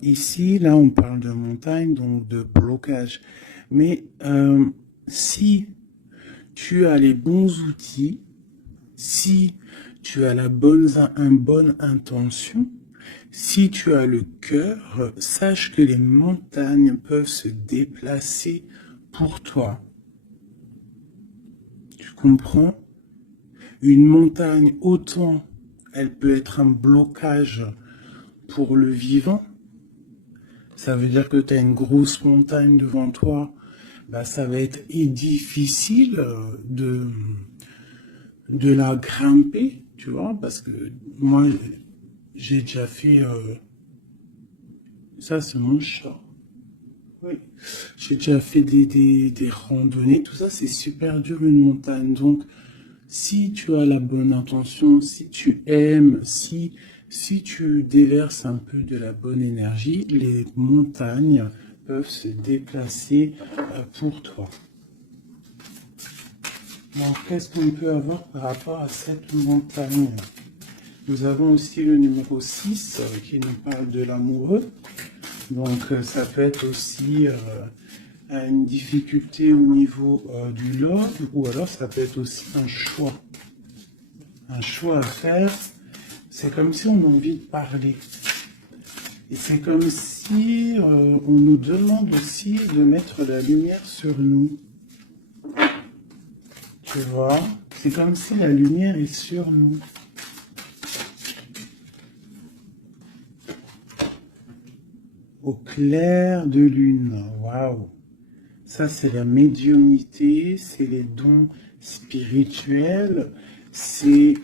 ici, là, on parle de montagne, donc de blocage. Mais si tu as les bons outils, si tu as une bonne intention, si tu as le cœur, sache que les montagnes peuvent se déplacer pour toi. Tu comprends? Une montagne, autant elle peut être un blocage pour le vivant. Ça veut dire que tu as une grosse montagne devant toi. Bah, ça va être difficile de la grimper, tu vois, parce que moi, j'ai déjà fait... ça, c'est mon chat. Oui. J'ai déjà fait des randonnées. Tout ça, c'est super dur, une montagne. Donc, si tu as la bonne intention, si tu aimes, si tu déverses un peu de la bonne énergie, les montagnes peuvent se déplacer pour toi. Donc, qu'est-ce qu'on peut avoir par rapport à cette montagne? Nous avons aussi le numéro 6 qui nous parle de l'amoureux. Donc, ça peut être aussi une difficulté au niveau du love, ou alors ça peut être aussi un choix. Un choix à faire. C'est comme si on a envie de parler. Et c'est comme si on nous demande aussi de mettre la lumière sur nous. Tu vois? C'est comme si la lumière est sur nous. Au clair de lune. Waouh! Ça, c'est la médiumnité, c'est les dons spirituels, c'est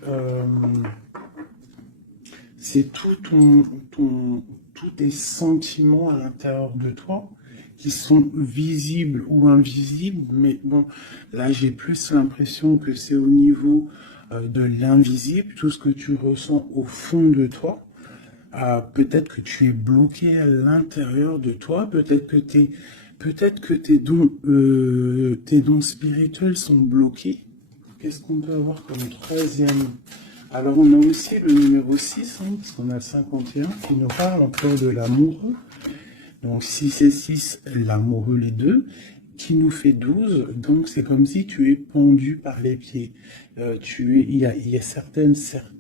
tous tes sentiments à l'intérieur de toi qui sont visibles ou invisibles. Mais bon, là, j'ai plus l'impression que c'est au niveau de l'invisible, tout ce que tu ressens au fond de toi. Peut-être que tu es bloqué à l'intérieur de toi, peut-être que tes dons spirituels sont bloqués. Qu'est-ce qu'on peut avoir comme troisième? Alors on a aussi le numéro 6, hein, parce qu'on a le 51, qui nous parle encore de l'amoureux. Donc 6 et 6, l'amoureux les deux, qui nous fait 12. Donc c'est comme si tu es pendu par les pieds. Il y a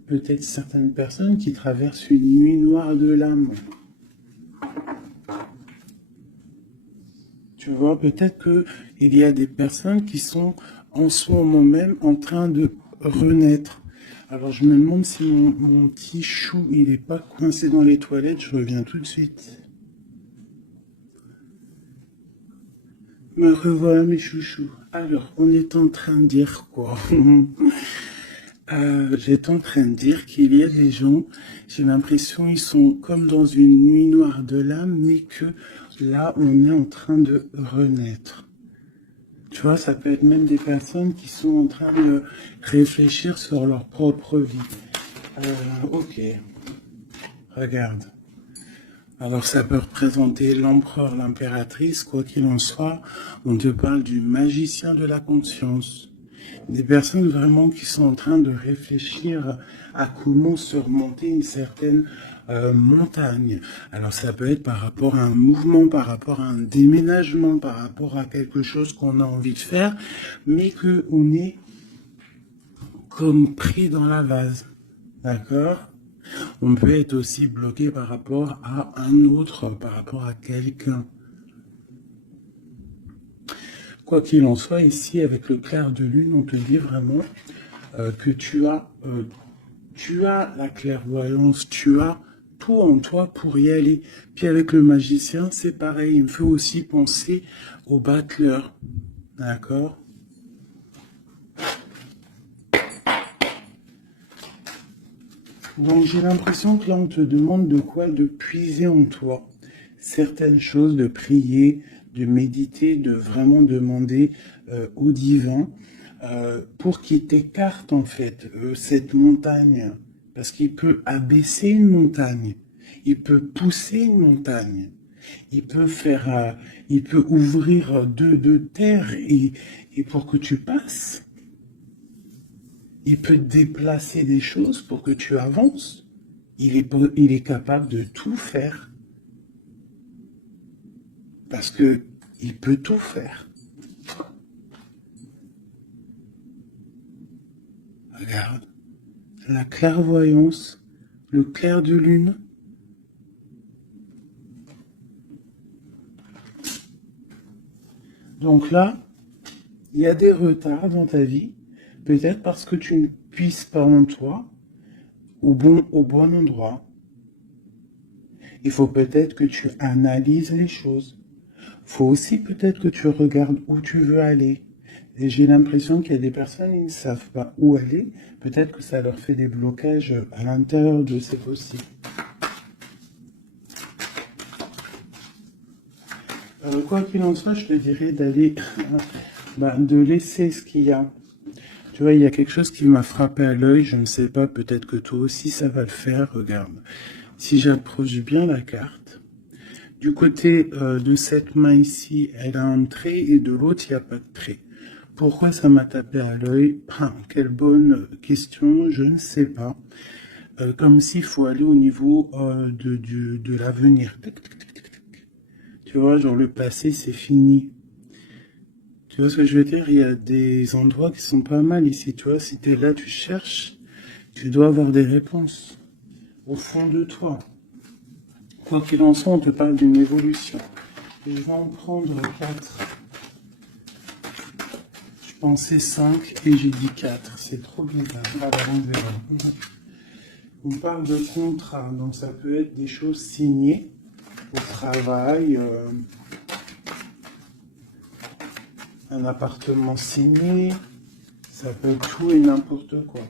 peut-être certaines personnes qui traversent une nuit noire de l'âme. Tu vois, peut-être qu'il y a des personnes qui sont en ce moment même en train de renaître. Alors je me demande si mon petit chou, il n'est pas coincé dans les toilettes, je reviens tout de suite. Me revoilà mes chouchous. Alors, on est en train de dire quoi? J'étais en train de dire qu'il y a des gens, j'ai l'impression ils sont comme dans une nuit noire de l'âme, mais que là, on est en train de renaître. Tu vois, ça peut être même des personnes qui sont en train de réfléchir sur leur propre vie. Ok, regarde. Alors ça peut représenter l'empereur, l'impératrice, quoi qu'il en soit. On te parle du magicien de la conscience. Des personnes vraiment qui sont en train de réfléchir à comment surmonter une certaine montagne. Alors ça peut être par rapport à un mouvement, par rapport à un déménagement, par rapport à quelque chose qu'on a envie de faire, mais qu'on est comme pris dans la vase. D'accord? On peut être aussi bloqué par rapport à un autre, par rapport à quelqu'un. Quoi qu'il en soit, ici, avec le clair de lune, on te dit vraiment que tu as la clairvoyance, tu as tout en toi pour y aller. Puis avec le magicien, c'est pareil, il me fait aussi penser au battleur. D'accord? Donc j'ai l'impression que là, on te demande de quoi? De puiser en toi certaines choses, de prier, de méditer, de vraiment demander au divin pour qu'il t'écarte en fait cette montagne. Parce qu'il peut abaisser une montagne, il peut pousser une montagne, il peut ouvrir deux terres et pour que tu passes. Il peut déplacer des choses pour que tu avances. Il est capable de tout faire. Parce que il peut tout faire. Regarde, la clairvoyance, le clair de lune. Donc là, il y a des retards dans ta vie, peut-être parce que tu ne puisses pas en toi au bon endroit. Il faut peut-être que tu analyses les choses. Il faut aussi peut-être que tu regardes où tu veux aller. Et j'ai l'impression qu'il y a des personnes qui ne savent pas où aller. Peut-être que ça leur fait des blocages à l'intérieur de ces possibles. Quoi qu'il en soit, je te dirais d'aller, de laisser ce qu'il y a. Tu vois, il y a quelque chose qui m'a frappé à l'œil, je ne sais pas, peut-être que toi aussi ça va le faire, regarde. Si j'approche bien la carte, du côté de cette main ici, elle a un trait et de l'autre, il n'y a pas de trait. Pourquoi ça m'a tapé à l'œil? Quelle bonne question, je ne sais pas. Comme s'il faut aller au niveau de l'avenir. Tu vois, genre le passé, c'est fini. Tu vois ce que je veux dire? Il y a des endroits qui sont pas mal ici. Tu vois, si tu es là, tu cherches, tu dois avoir des réponses au fond de toi. Quoi qu'il en soit, on te parle d'une évolution. Et je vais en prendre 4. Je pensais 5 et j'ai dit 4. C'est trop bizarre. Voilà, on verra. On parle de contrat, donc ça peut être des choses signées au travail, un appartement signé, ça peut être tout et n'importe quoi.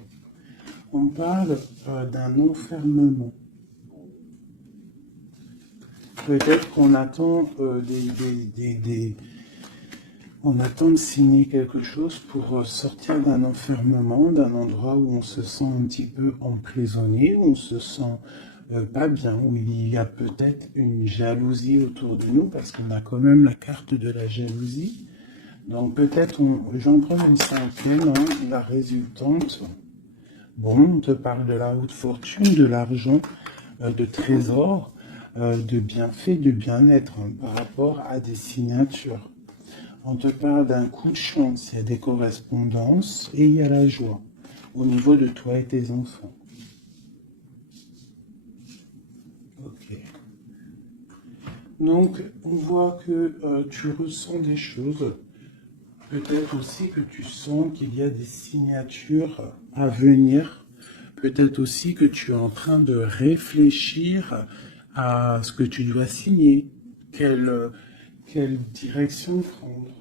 On parle d'un enfermement. Peut-être qu'on attend on attend de signer quelque chose pour sortir d'un enfermement, d'un endroit où on se sent un petit peu emprisonné, où on se sent pas bien, où il y a peut-être une jalousie autour de nous, parce qu'on a quand même la carte de la jalousie. Donc peut-être, j'en prends une 5e, la résultante. Bon, on te parle de la haute fortune, de l'argent, de trésors, de bienfaits, de bien-être par rapport à des signatures. On te parle d'un coup de chance, il y a des correspondances et il y a la joie au niveau de toi et tes enfants. Ok. Donc, on voit que tu ressens des choses. Peut-être aussi que tu sens qu'il y a des signatures à venir. Peut-être aussi que tu es en train de réfléchir à ce que tu dois signer. Quelle direction prendre.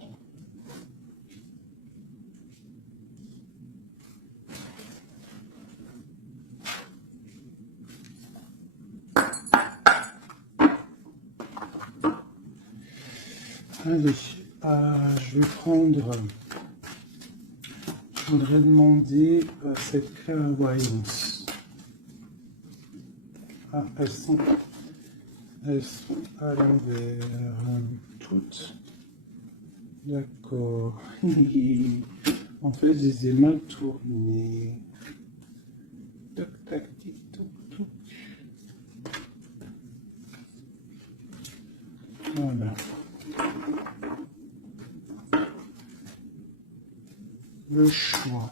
Allez, je vais prendre... Je voudrais demander cette clairvoyance. Ah, elles sont à l'envers, toutes. D'accord. En fait, je les ai mal tournées. Tac, tac, tic, toc, toc. Voilà. Le choix.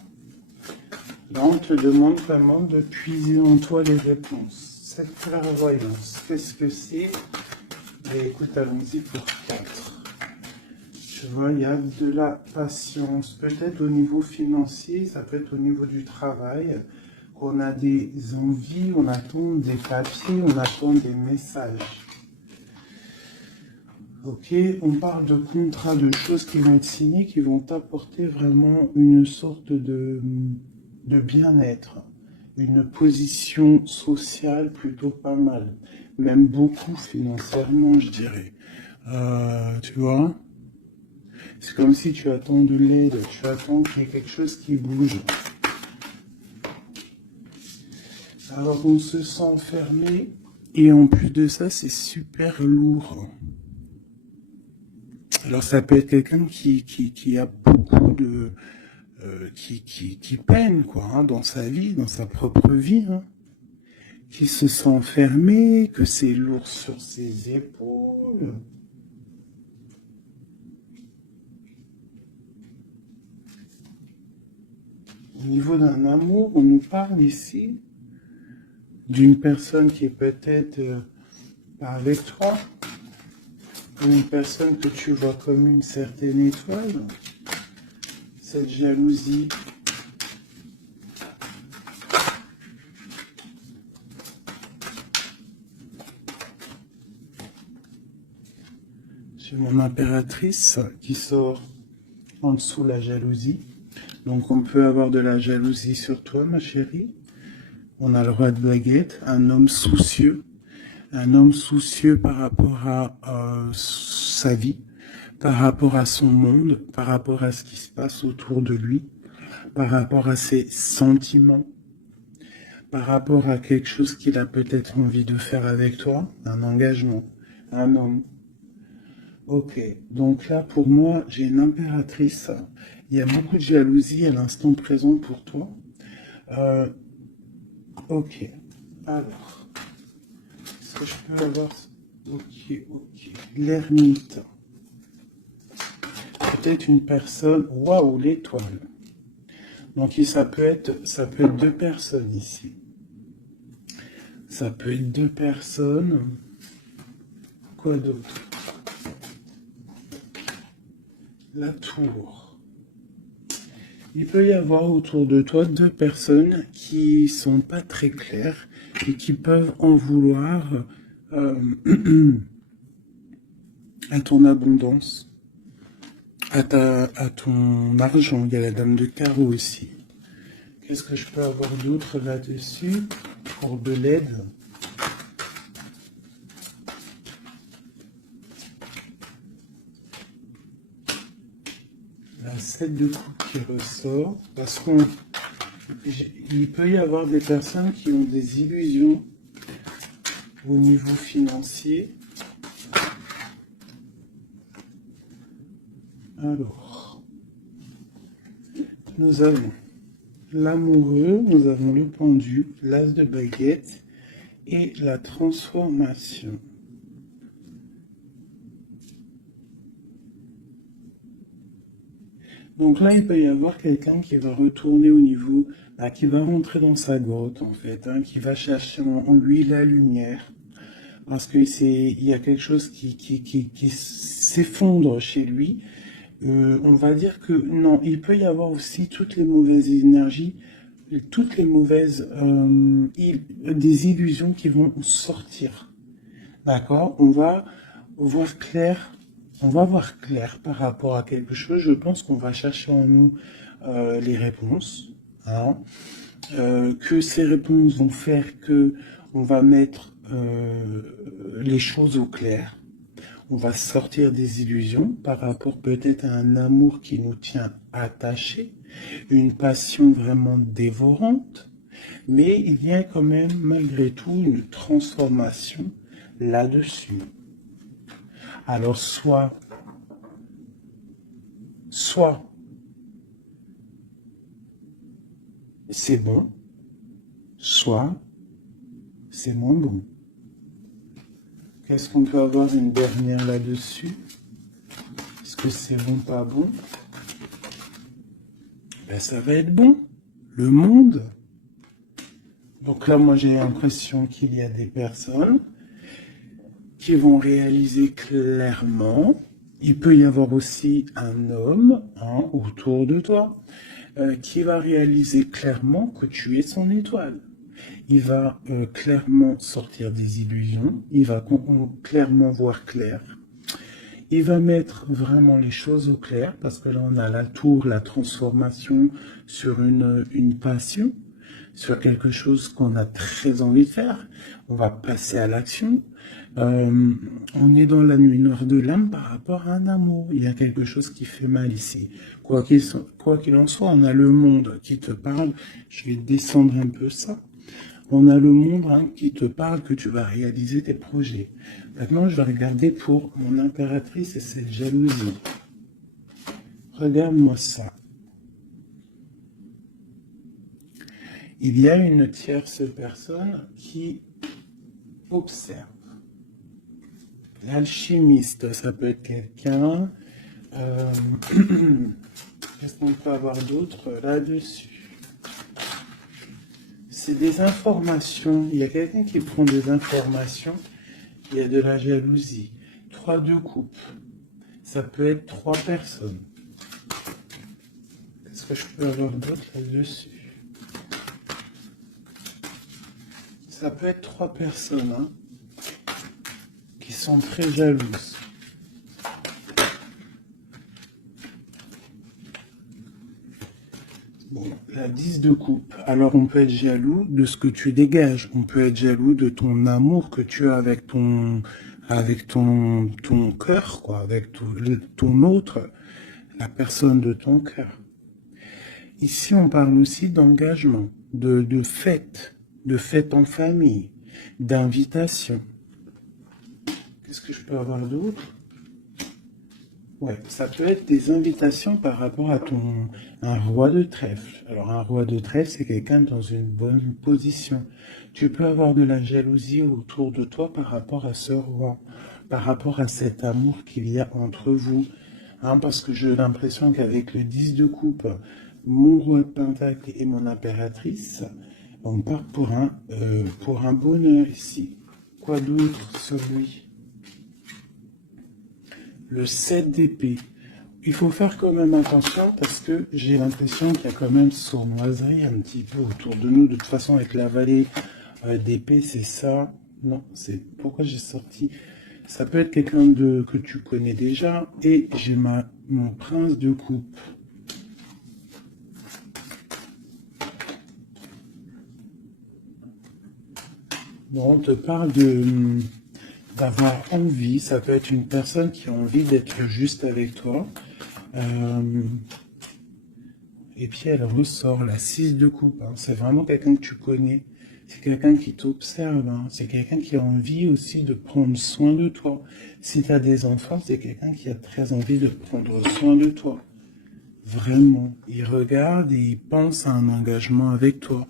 Là, on te demande vraiment de puiser en toi les réponses. Cette clairvoyance, qu'est-ce que c'est? Écoute, allons-y pour 4. Tu vois, il y a de la patience. Peut-être au niveau financier, ça peut être au niveau du travail, qu'on a des envies, on attend des papiers, on attend des messages. Ok, on parle de contrats, de choses qui vont être signées, qui vont apporter vraiment une sorte de bien-être, une position sociale plutôt pas mal, même beaucoup financièrement, je dirais. Tu vois, c'est comme si tu attends de l'aide, tu attends qu'il y ait quelque chose qui bouge. Alors on se sent fermé, et en plus de ça, c'est super lourd. Alors ça peut être quelqu'un qui a beaucoup de... qui peine, quoi, dans sa vie, dans sa propre vie, qui se sent fermé, que c'est lourd sur ses épaules. Au niveau d'un amour, on nous parle ici d'une personne qui est peut-être pas avec toi, une personne que tu vois comme une certaine étoile. Cette jalousie, j'ai mon impératrice qui sort en dessous la jalousie. Donc on peut avoir de la jalousie sur toi, ma chérie. On a le roi de baguette, un homme soucieux par rapport à sa vie, par rapport à son monde, par rapport à ce qui se passe autour de lui, par rapport à ses sentiments, par rapport à quelque chose qu'il a peut-être envie de faire avec toi, un engagement, un homme. Ok, donc là pour moi j'ai une impératrice, il y a beaucoup de jalousie à l'instant présent pour toi. Ok, alors, est-ce que je peux avoir... Ok, l'ermite. Peut-être une personne... Waouh, l'étoile. Donc ça peut être deux personnes ici. Ça peut être deux personnes. Quoi d'autre? La tour. Il peut y avoir autour de toi deux personnes qui sont pas très claires et qui peuvent en vouloir à ton abondance, à ton argent. Il y a la dame de carreau aussi. Qu'est-ce que je peux avoir d'autre là-dessus pour de l'aide? La 7 de coupe qui ressort, parce qu'il peut y avoir des personnes qui ont des illusions au niveau financier. Alors, nous avons l'amoureux, nous avons le pendu, l'as de baguette et la transformation. Donc là, il peut y avoir quelqu'un qui va retourner au niveau, qui va rentrer dans sa grotte en fait, qui va chercher en lui la lumière. Parce que il y a quelque chose qui s'effondre chez lui. On va dire que non, il peut y avoir aussi toutes les mauvaises énergies, toutes les mauvaises des illusions qui vont sortir. D'accord? On va voir clair par rapport à quelque chose. Je pense qu'on va chercher en nous les réponses. Hein, que ces réponses vont faire que on va mettre les choses au clair. On va sortir des illusions par rapport peut-être à un amour qui nous tient attachés, une passion vraiment dévorante, mais il y a quand même malgré tout une transformation là-dessus. Alors soit c'est bon, soit c'est moins bon. Qu'est-ce qu'on peut avoir une dernière là-dessus? Est-ce que c'est bon, pas bon? Ben, ça va être bon. Le monde. Donc là, moi, j'ai l'impression qu'il y a des personnes qui vont réaliser clairement. Il peut y avoir aussi un homme autour de toi qui va réaliser clairement que tu es son étoile. Il va clairement sortir des illusions, il va clairement voir clair. Il va mettre vraiment les choses au clair, parce que là on a la tour, la transformation sur une passion, sur quelque chose qu'on a très envie de faire. On va passer à l'action. On est dans la nuit noire de l'âme par rapport à un amour. Il y a quelque chose qui fait mal ici. Quoi qu'il en soit, on a le monde qui te parle. Je vais descendre un peu ça. On a le monde qui te parle que tu vas réaliser tes projets. Maintenant, je vais regarder pour mon impératrice et cette jalousie. Regarde-moi ça. Il y a une tierce personne qui observe. L'alchimiste, ça peut être quelqu'un. Qu'est-ce qu'on peut avoir d'autre là-dessus? c'est des informations. Il y a quelqu'un qui prend des informations. Il y a de la jalousie. 3 de coupe. Ça peut être 3 personnes. Qu'est-ce que je peux avoir d'autre là-dessus? Ça peut être 3 personnes hein, qui sont très jalouses. Bon, la 10 de coupe. Alors on peut être jaloux de ce que tu dégages. On peut être jaloux de ton amour que tu as avec ton cœur, quoi, avec ton autre, la personne de ton cœur. Ici, on parle aussi d'engagement, de fête en famille, d'invitation. Qu'est-ce que je peux avoir d'autre? Ouais, ça peut être des invitations par rapport à un roi de trèfle. Alors, un roi de trèfle, c'est quelqu'un dans une bonne position. Tu peux avoir de la jalousie autour de toi par rapport à ce roi, par rapport à cet amour qu'il y a entre vous. Hein, parce que j'ai l'impression qu'avec le 10 de coupe, mon roi de pentacle et mon impératrice, on part pour un bonheur ici. Quoi d'autre sur lui? Le 7 d'épée. Il faut faire quand même attention parce que j'ai l'impression qu'il y a quand même sournoiserie un petit peu autour de nous. De toute façon, avec la vallée d'épée, c'est ça. Non, c'est pourquoi j'ai sorti. Ça peut être quelqu'un que tu connais déjà. Et j'ai mon prince de coupe. Bon, on te parle d'avoir envie, ça peut être une personne qui a envie d'être juste avec toi. Et puis elle ressort la 6 de coupe. Hein. C'est vraiment quelqu'un que tu connais. C'est quelqu'un qui t'observe. Hein. C'est quelqu'un qui a envie aussi de prendre soin de toi. Si tu as des enfants, c'est quelqu'un qui a très envie de prendre soin de toi. Vraiment. Il regarde et il pense à un engagement avec toi.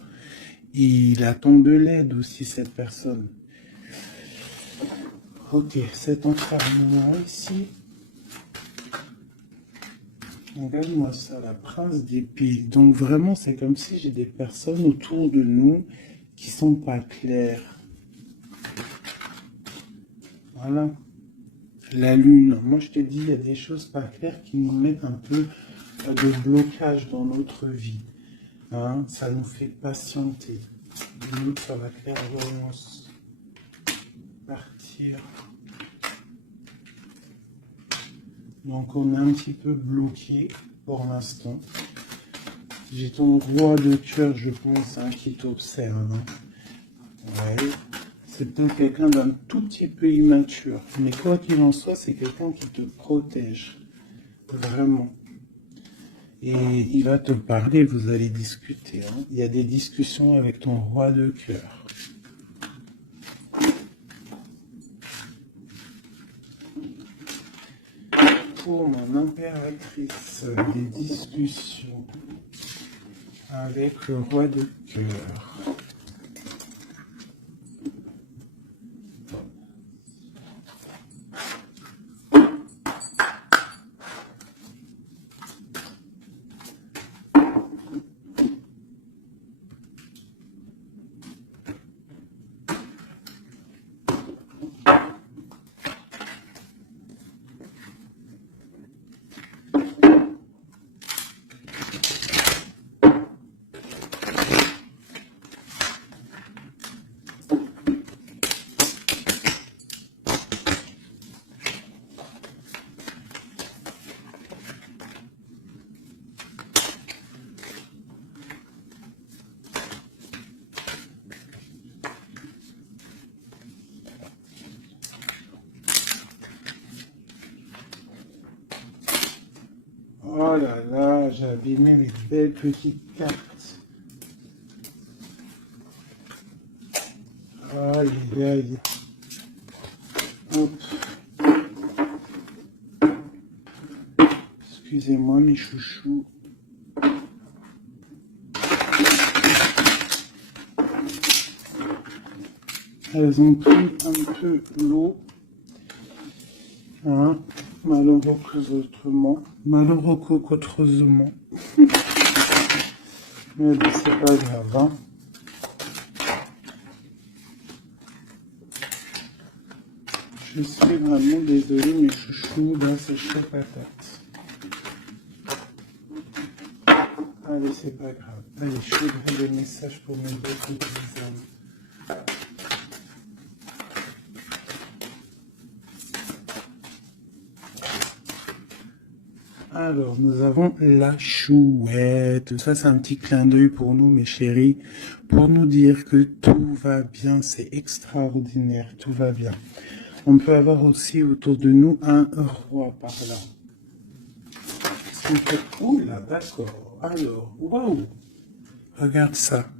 Il attend de l'aide aussi, cette personne. Ok, cet enfermement ici. Regarde-moi ça, la prince d'épée. Donc vraiment, c'est comme si j'ai des personnes autour de nous qui sont pas claires. Voilà. La lune. Moi, je te dis, il y a des choses pas claires qui nous mettent un peu de blocage dans notre vie. Hein, ça nous fait patienter. Nous, ça va clairvoyance. Partir. Donc on est un petit peu bloqué pour l'instant. J'ai ton roi de cœur, je pense, hein, qui t'observe. Hein. Ouais. C'est peut-être quelqu'un d'un tout petit peu immature. Mais quoi qu'il en soit, c'est quelqu'un qui te protège. Vraiment. Et il va te parler, vous allez discuter. Hein. Il y a des discussions avec ton roi de cœur. Pour mon impératrice, des discussions avec le roi de cœur. Oh là là, j'ai abîmé mes belles petites cartes. Aïe, aïe. Hop. Excusez-moi mes chouchous. Elles ont pris un peu l'eau. Hein, malheureux qu'autrement. Mais bon, c'est pas grave. Hein. Je suis vraiment désolée, mes chouchous, là, c'est chaud patate. Allez, c'est pas grave. Allez, je ouvre des messages pour mes deux petites âmes. Alors, nous avons la chouette. Ça, c'est un petit clin d'œil pour nous, mes chéris, pour nous dire que tout va bien. C'est extraordinaire, tout va bien. On peut avoir aussi autour de nous un roi par là. Qu'est-ce qu'on fait? Oh là, d'accord. Alors, waouh! Regarde ça.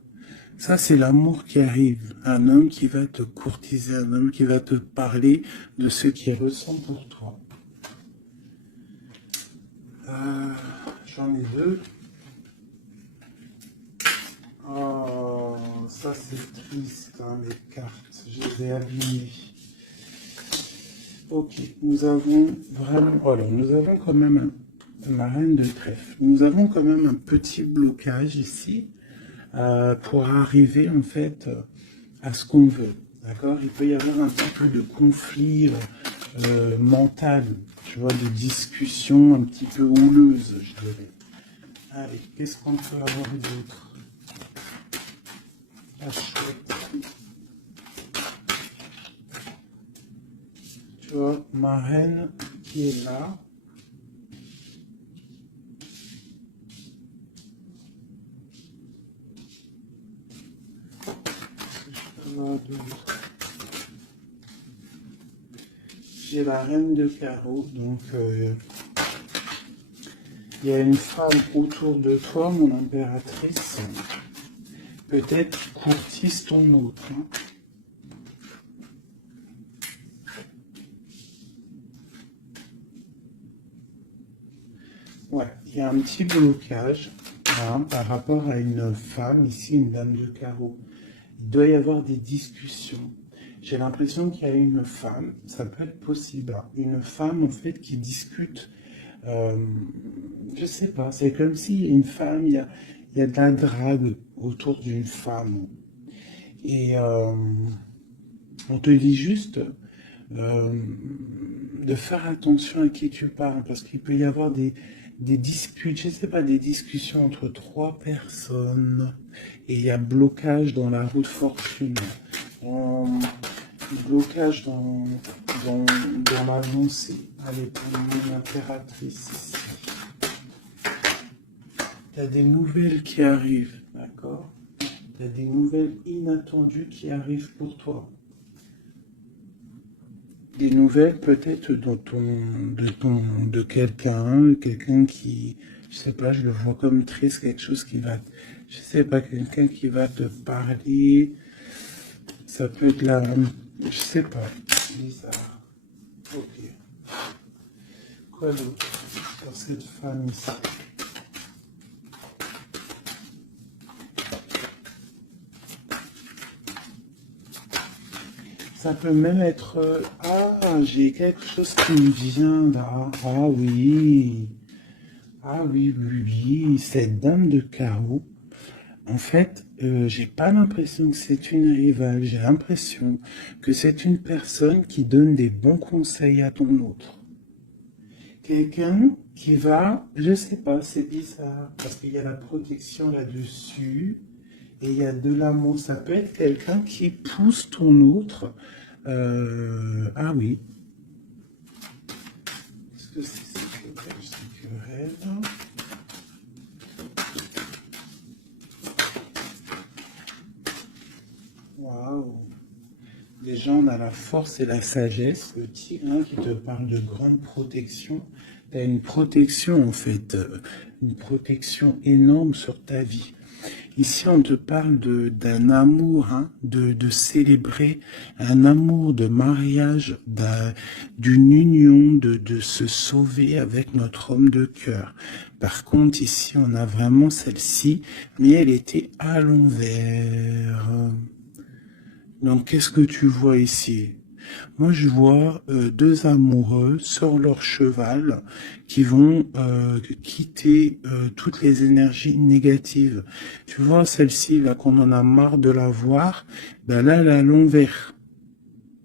Ça, c'est l'amour qui arrive. Un homme qui va te courtiser, un homme qui va te parler de ce qu'il ressent pour toi. J'en ai deux. Oh, ça c'est triste, hein, les cartes. Je les ai abîmées. Ok, nous avons vraiment... Alors, nous avons quand même la reine de trèfle. Nous avons quand même un petit blocage ici pour arriver en fait à ce qu'on veut. D'accord? Il peut y avoir un petit peu de conflit mental, tu vois, de discussion un petit peu houleuse, je dirais. Allez, qu'est-ce qu'on peut avoir d'autre? La chouette. Tu vois, ma reine qui est là. J'ai la reine de carreau, donc il y a une femme autour de toi, mon impératrice, peut-être qui courtise ton autre. Hein. Ouais, il y a un petit blocage hein, par rapport à une femme, ici une dame de carreau. Il doit y avoir des discussions. J'ai l'impression qu'il y a une femme, ça peut être possible, hein, une femme en fait qui discute, je sais pas, c'est comme s'il y a une femme, il y a de la drague autour d'une femme. Et on te dit juste de faire attention à qui tu parles, parce qu'il peut y avoir des disputes, je sais pas, des discussions entre trois personnes, et il y a blocage dans la roue de fortune. Blocage dans l'avancée. Allez, pour mon impératrice ici. Il y a des nouvelles qui arrivent, d'accord? Il y a des nouvelles inattendues qui arrivent pour toi. Des nouvelles peut-être de quelqu'un qui, je sais pas, je le vois comme triste, quelque chose qui va, je sais pas, quelqu'un qui va te parler. Ça peut être la... Je sais pas. Bizarre. Ok. Quoi d'autre pour cette femme ici? Ça peut même être... Ah, j'ai quelque chose qui me vient là. Ah oui. Ah oui, oui, oui. Cette dame de carreau. En fait, j'ai pas l'impression que c'est une rivale, j'ai l'impression que c'est une personne qui donne des bons conseils à ton autre. Quelqu'un qui va, je sais pas, c'est bizarre, parce qu'il y a la protection là-dessus, et il y a de l'amour. Ça peut être quelqu'un qui pousse ton autre. Ah oui. Est-ce que c'est querelle? Waouh! Déjà, on a la force et la sagesse. Le tigre hein, qui te parle de grande protection. Tu as une protection, en fait, une protection énorme sur ta vie. Ici, on te parle d'un amour, hein, de célébrer un amour de mariage, d'une union, de se sauver avec notre homme de cœur. Par contre, ici, on a vraiment celle-ci, mais elle était à l'envers. Donc, qu'est-ce que tu vois ici? Moi, je vois deux amoureux sur leur cheval qui vont quitter toutes les énergies négatives. Tu vois, celle-ci, là, qu'on en a marre de la voir, ben là, elle est à l'envers.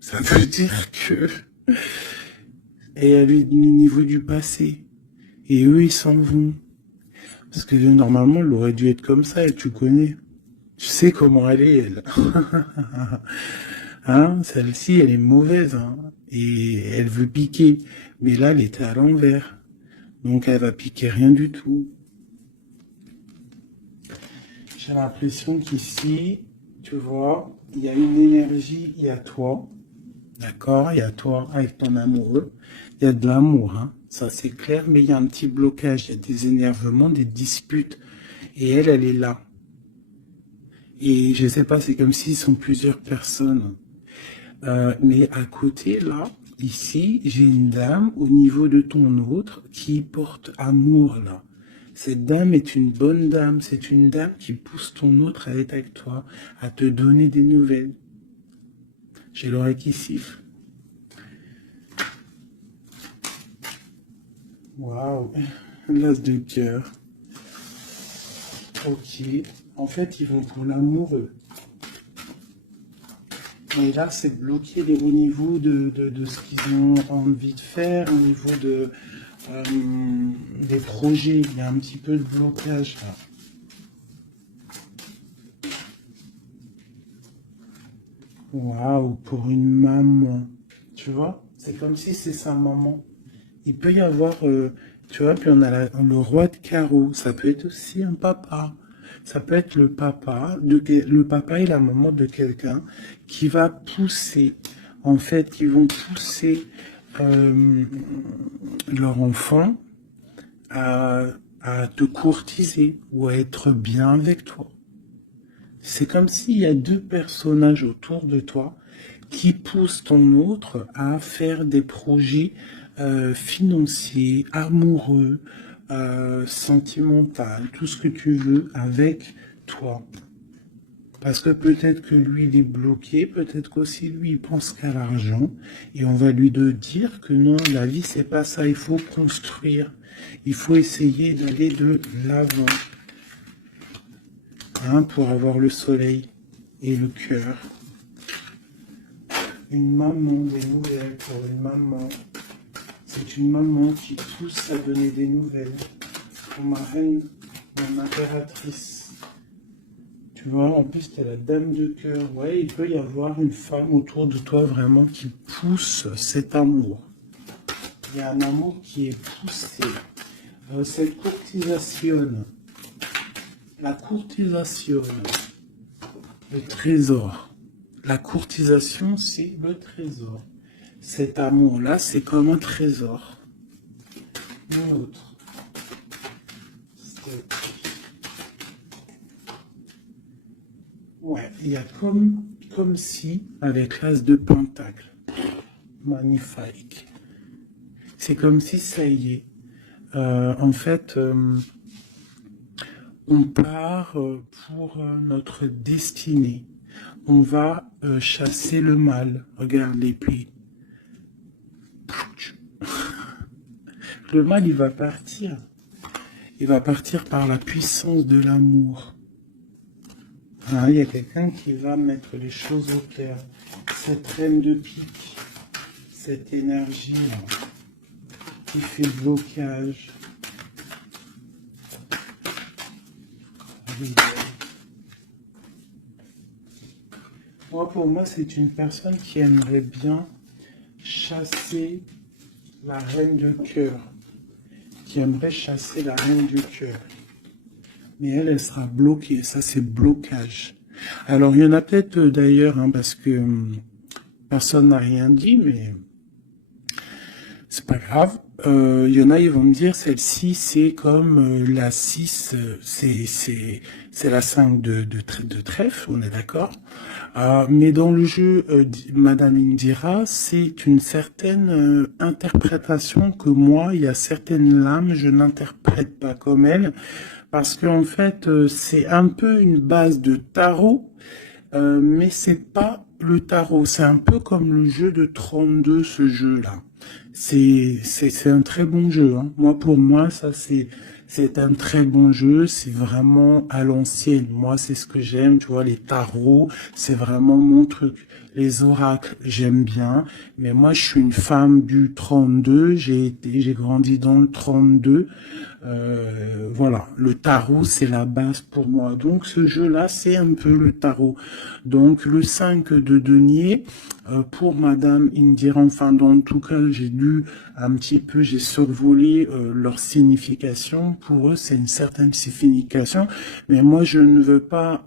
Ça veut dire que Et elle est au niveau du passé. Et eux, ils s'en vont. Parce que normalement, elle aurait dû être comme ça, et tu connais. Tu sais comment elle est, elle. Hein, celle-ci, elle est mauvaise, hein. Et elle veut piquer. Mais là, elle était à l'envers. Donc, elle va piquer rien du tout. J'ai l'impression qu'ici, tu vois, il y a une énergie, il y a toi. D'accord? Il y a toi avec ton amoureux. Il y a de l'amour, hein. Ça, c'est clair, mais il y a un petit blocage. Il y a des énervements, des disputes. Et elle, elle est là. Et je sais pas, c'est comme s'ils sont plusieurs personnes. Mais à côté, là, ici, j'ai une dame au niveau de ton autre qui porte amour, là. Cette dame est une bonne dame. C'est une dame qui pousse ton autre à être avec toi, à te donner des nouvelles. J'ai l'oreille qui siffle. Waouh, l'as de cœur. Ok. En fait, ils vont pour l'amoureux. Et là, c'est bloqué au niveau de ce qu'ils ont envie de faire, au niveau euh, des projets. Il y a un petit peu de blocage là. Waouh, pour une maman. Tu vois, c'est comme si c'est sa maman. Il peut y avoir, tu vois, puis on a le roi de carreau. Ça peut être aussi un papa. Ça peut être le papa, le papa et la maman de quelqu'un qui va pousser, en fait, qui vont pousser euh, leur enfant à, à te courtiser ou à être bien avec toi. C'est comme s'il y a deux personnages autour de toi qui poussent ton autre à faire des projets financiers, amoureux, sentimentaux, tout ce que tu veux avec toi. Parce que peut-être que lui, il est bloqué, peut-être qu'aussi lui, il pense qu'à l'argent, et on va lui dire que non, la vie, c'est pas ça, il faut construire, il faut essayer d'aller de l'avant, hein, pour avoir le soleil et le cœur. Une maman, des nouvelles pour une maman. C'est une maman qui pousse à donner des nouvelles. Pour ma reine, mon impératrice. Tu vois, en plus, t'es la dame de cœur. Ouais, il peut y avoir une femme autour de toi vraiment qui pousse cet amour. Il y a un amour qui est poussé. Cette courtisation, la courtisation, le trésor. La courtisation, c'est le trésor. Cet amour-là, c'est comme un trésor. Une autre. Ouais, il y a comme si, avec l'as de pentacle. Magnifique. C'est comme si ça y est. En fait, on part pour notre destinée. On va chasser le mal. Regarde l'épée. Le mal, il va partir. Il va partir par la puissance de l'amour. Hein, il y a quelqu'un qui va mettre les choses au clair. Cette reine de pique, cette énergie-là, qui fait blocage. Pour moi, c'est une personne qui aimerait bien chasser la reine de cœur. Qui aimerait chasser la reine du cœur. Mais elle sera bloquée. Ça, c'est blocage. Alors, il y en a peut-être d'ailleurs, hein, parce que personne n'a rien dit, mais c'est pas grave. Il y en a, ils vont me dire, celle-ci, c'est comme la 6, c'est la 5 de trèfle, on est d'accord. Mais dans le jeu, Madame Indira, c'est une certaine interprétation que moi, il y a certaines lames, je n'interprète pas comme elle, parce qu'en fait, c'est un peu une base de tarot, mais c'est pas le tarot. C'est un peu comme le jeu de 32, ce jeu-là. C'est un très bon jeu, hein. Moi, pour moi, ça, c'est un très bon jeu. C'est vraiment à l'ancienne. Moi, c'est ce que j'aime. Tu vois, les tarots, c'est vraiment mon truc. Les oracles, j'aime bien. Mais moi, je suis une femme du 32. J'ai grandi dans le 32. Voilà, le tarot, c'est la base pour moi. Donc, ce jeu-là, c'est un peu le tarot. Donc, le 5 de denier, pour Madame Indira, enfin, dans tout cas, j'ai lu un petit peu, j'ai survolé leur signification. Pour eux, c'est une certaine signification. Mais moi, je ne veux pas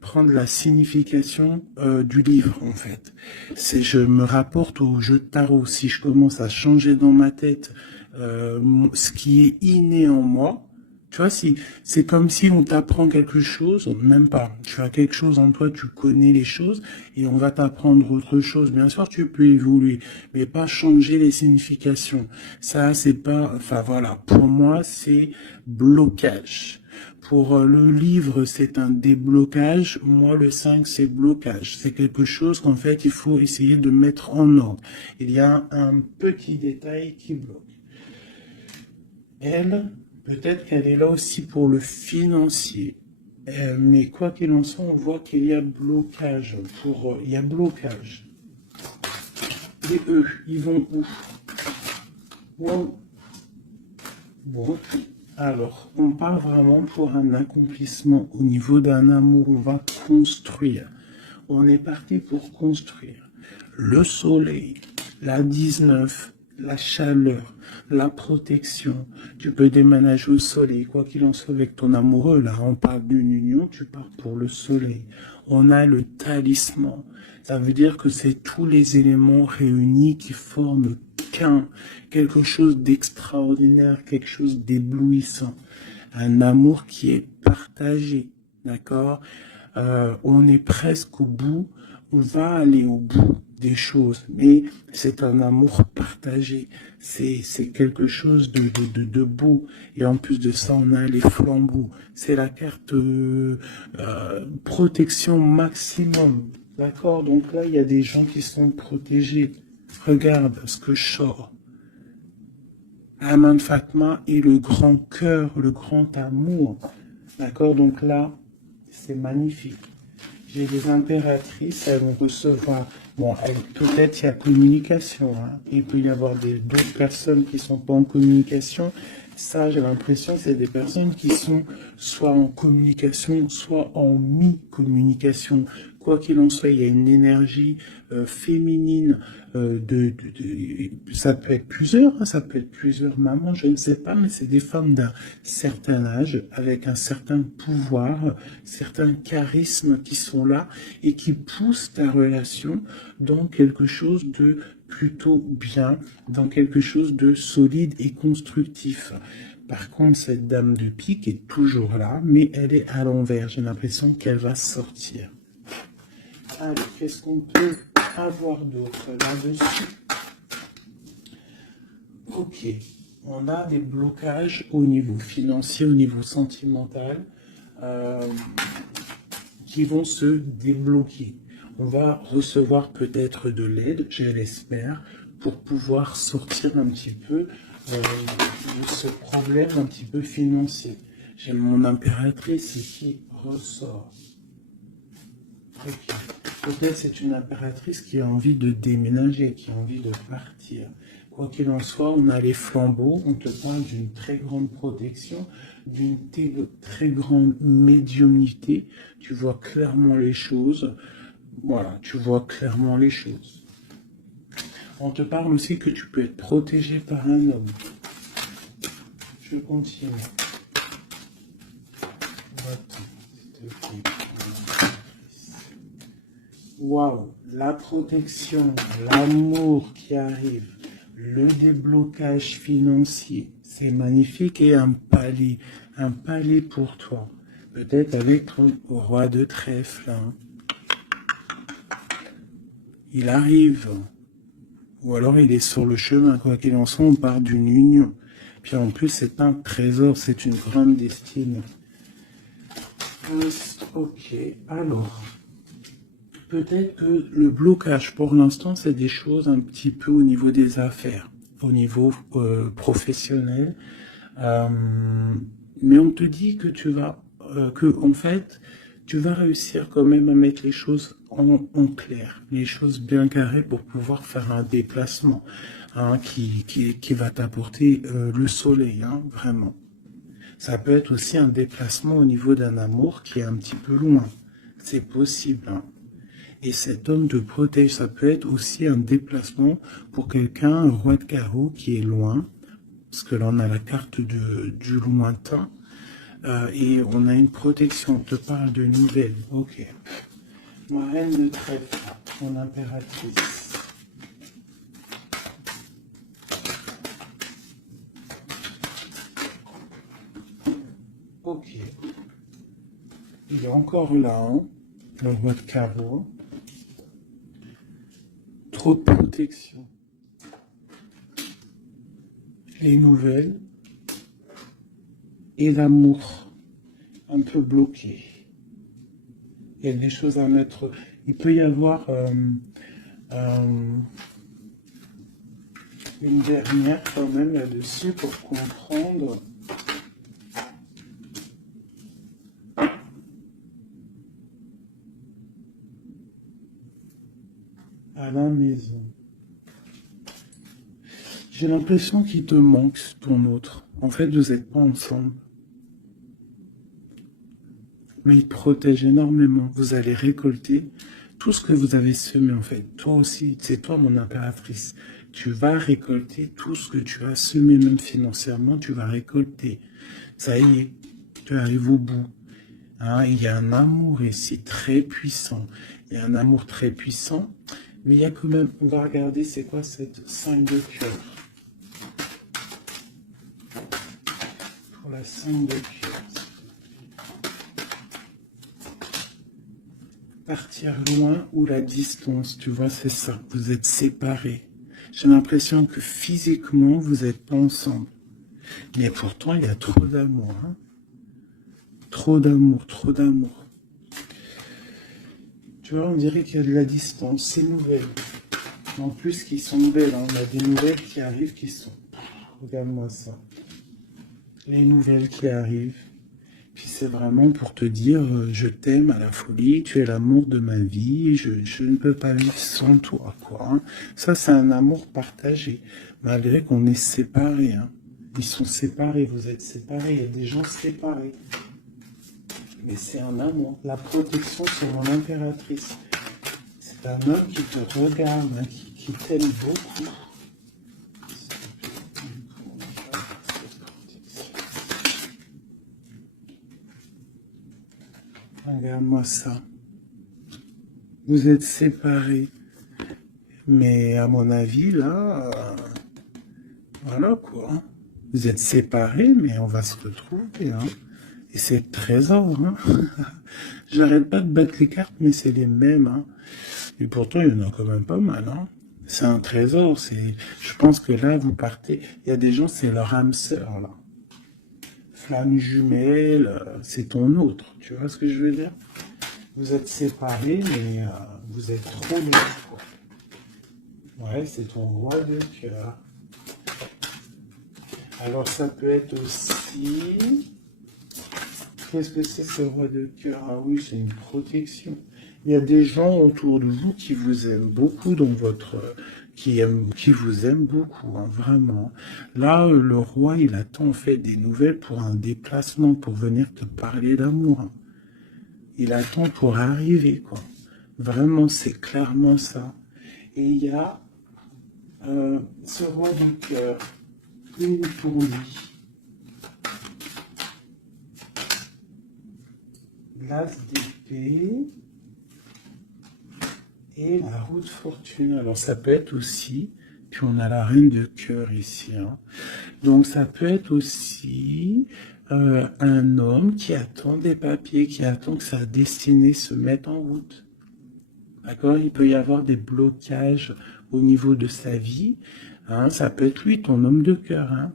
prendre la signification du livre, en fait. Je me rapporte au jeu de tarot. Si je commence à changer dans ma tête ce qui est inné en moi. Tu vois, si c'est comme si on t'apprend quelque chose, même pas. Tu as quelque chose en toi, tu connais les choses, et on va t'apprendre autre chose. Bien sûr, tu peux évoluer, mais pas changer les significations. Ça, c'est pas. Enfin voilà. Pour moi, c'est blocage. Pour le livre, c'est un déblocage. Moi, le 5, c'est blocage. C'est quelque chose qu'en fait, il faut essayer de mettre en ordre. Il y a un petit détail qui bloque. Elle, peut-être qu'elle est là aussi pour le financier. Mais quoi qu'il en soit, on voit qu'il y a blocage. Il y a blocage. Et eux, ils vont où? Bon, bon. Alors, on part vraiment pour un accomplissement au niveau d'un amour. On va construire. On est parti pour construire. Le soleil, la 19, la chaleur, la protection. Tu peux déménager au soleil, quoi qu'il en soit avec ton amoureux. Là, on parle d'une union, tu pars pour le soleil. On a le talisman. Ça veut dire que c'est tous les éléments réunis qui forment quelque chose d'extraordinaire, quelque chose d'éblouissant. Un amour qui est partagé, d'accord? On est presque au bout, on va aller au bout des choses, mais c'est un amour partagé, c'est quelque chose de beau, et en plus de ça, on a les flambeaux, c'est la carte protection maximum, d'accord? Donc là, il y a des gens qui sont protégés. Regarde ce que je sors. Aman Fatma et le grand cœur, le grand amour, d'accord? Donc là, c'est magnifique. J'ai des impératrices, elles vont recevoir. Bon, peut-être il y a communication. Hein. Il peut y avoir d'autres personnes qui sont pas en communication. Ça, j'ai l'impression que c'est des personnes qui sont soit en communication, soit en mi-communication. Quoi qu'il en soit, il y a une énergie féminine. Ça peut être plusieurs, hein, ça peut être plusieurs mamans, je ne sais pas, mais c'est des femmes d'un certain âge, avec un certain pouvoir, certains charismes qui sont là et qui poussent ta relation dans quelque chose de plutôt bien, dans quelque chose de solide et constructif. Par contre, cette dame de pique est toujours là, mais elle est à l'envers. J'ai l'impression qu'elle va sortir. Allez, qu'est-ce qu'on peut avoir d'autre là-dessus? Ok, on a des blocages au niveau financier, au niveau sentimental, qui vont se débloquer. On va recevoir peut-être de l'aide, je l'espère, pour pouvoir sortir un petit peu de ce problème un petit peu financier. J'ai mon impératrice qui ressort. Okay. Peut-être c'est une impératrice qui a envie de déménager, qui a envie de partir. Quoi qu'il en soit, on a les flambeaux, on te parle d'une très grande protection, d'une très grande médiumnité. Tu vois clairement les choses. Voilà, tu vois clairement les choses. On te parle aussi que tu peux être protégé par un homme. Je continue. Waouh, la protection, l'amour qui arrive, le déblocage financier, c'est magnifique et un palais pour toi. Peut-être avec ton roi de trèfle. Hein. Il arrive, ou alors il est sur le chemin, quoi qu'il en soit, on part d'une union. Puis en plus, c'est un trésor, c'est une grande destinée. Ok, alors... peut-être que le blocage pour l'instant, c'est des choses un petit peu au niveau des affaires, au niveau professionnel. Euh, mais on te dit que en fait, tu vas réussir quand même à mettre les choses en clair, les choses bien carrées pour pouvoir faire un déplacement qui va t'apporter le soleil, vraiment. Ça peut être aussi un déplacement au niveau d'un amour qui est un petit peu loin. C'est possible. Et cet homme te protège. Ça peut être aussi un déplacement pour quelqu'un, un roi de carreau qui est loin. Parce que là, on a la carte du lointain. Et on a une protection. On te parle de nouvelles. Ok. Ma reine de trèfle, mon impératrice. Ok. Il est encore là, le roi de carreau. Trop de protection. Les nouvelles. Et l'amour. Un peu bloqué. Il y a des choses à mettre. Il peut y avoir une dernière quand même là-dessus pour comprendre. À la maison. J'ai l'impression qu'il te manque ton autre. En fait, vous n'êtes pas ensemble. Mais il te protège énormément. Vous allez récolter tout ce que vous avez semé, en fait. Toi aussi, c'est toi mon impératrice. Tu vas récolter tout ce que tu as semé, même financièrement, tu vas récolter. Ça y est, tu arrives au bout. Il y a un amour ici très puissant. Il y a un amour très puissant. Mais il y a quand même, on va regarder c'est quoi cette 5 de cœur. Pour la 5 de cœur. Partir loin ou la distance, tu vois, c'est ça. Vous êtes séparés. J'ai l'impression que physiquement, vous n'êtes pas ensemble. Mais pourtant, il y a trop d'amour. Trop d'amour, trop d'amour. Tu vois, on dirait qu'il y a de la distance. C'est nouvelle. En plus, qui sont belles. On a des nouvelles qui arrivent qui sont... Regarde-moi ça. Les nouvelles qui arrivent. Puis c'est vraiment pour te dire, je t'aime à la folie, tu es l'amour de ma vie, je ne peux pas vivre sans toi, quoi. Ça, c'est un amour partagé, malgré qu'on est séparés. Ils sont séparés, vous êtes séparés, il y a des gens séparés. Mais c'est un amour. La protection, c'est mon impératrice. C'est un homme qui te regarde, qui t'aime beaucoup. Regarde-moi ça. Vous êtes séparés. Mais à mon avis, là, voilà quoi. Vous êtes séparés, mais on va se retrouver. Et c'est le trésor. J'arrête pas de battre les cartes, mais c'est les mêmes. Et pourtant, il y en a quand même pas mal. C'est un trésor. Je pense que là, vous partez. Il y a des gens, c'est leur âme sœur, là. Flamme jumelle, c'est ton autre. Tu vois ce que je veux dire? Vous êtes séparés, mais vous êtes trop bien. Ouais, c'est ton roi de cœur. Alors ça peut être aussi... Qu'est-ce que c'est ce roi de cœur? Ah oui, c'est une protection. Il y a des gens autour de vous qui vous aiment beaucoup dans votre... qui vous aiment beaucoup, vraiment. Là, le roi, il attend en fait des nouvelles pour un déplacement, pour venir te parler d'amour. Il attend pour arriver, quoi. Vraiment, c'est clairement ça. Et il y a ce roi de cœur, une pour lui. L'as d'épée et la roue de fortune. Alors ça peut être aussi, puis on a la reine de cœur ici. Donc ça peut être aussi un homme qui attend des papiers, qui attend que sa destinée se mette en route. D'accord? Il peut y avoir des blocages au niveau de sa vie. Ça peut être lui, ton homme de cœur.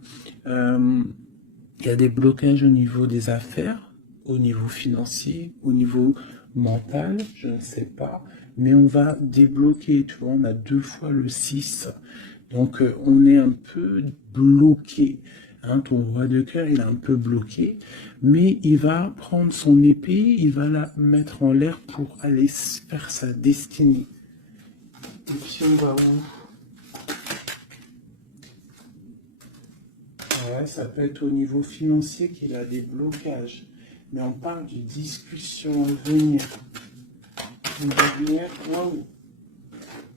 Il y a des blocages au niveau des affaires, au niveau financier, au niveau mental, je ne sais pas. mais on va débloquer, tu vois, on a 2 fois le 6. Donc, on est un peu bloqué. Hein, ton roi de cœur, il est un peu bloqué, mais il va prendre son épée, il va la mettre en l'air pour aller faire sa destinée. Et puis, on va où? Ouais, ça peut être au niveau financier qu'il a des blocages. Mais on parle de discussion à venir. Une dernière, wow.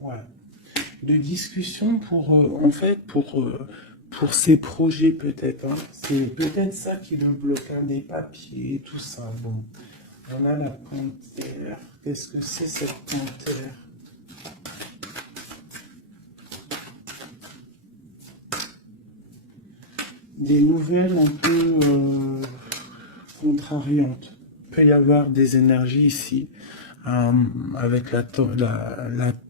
Ouais. De discussion pour, en fait, pour ses projets peut-être. Hein. C'est peut-être ça qui le bloque, hein, des papiers, tout ça. Bon. On a la panthère. Qu'est-ce que c'est cette panthère? Des nouvelles un peu contrariantes. Il peut y avoir des énergies ici, avec la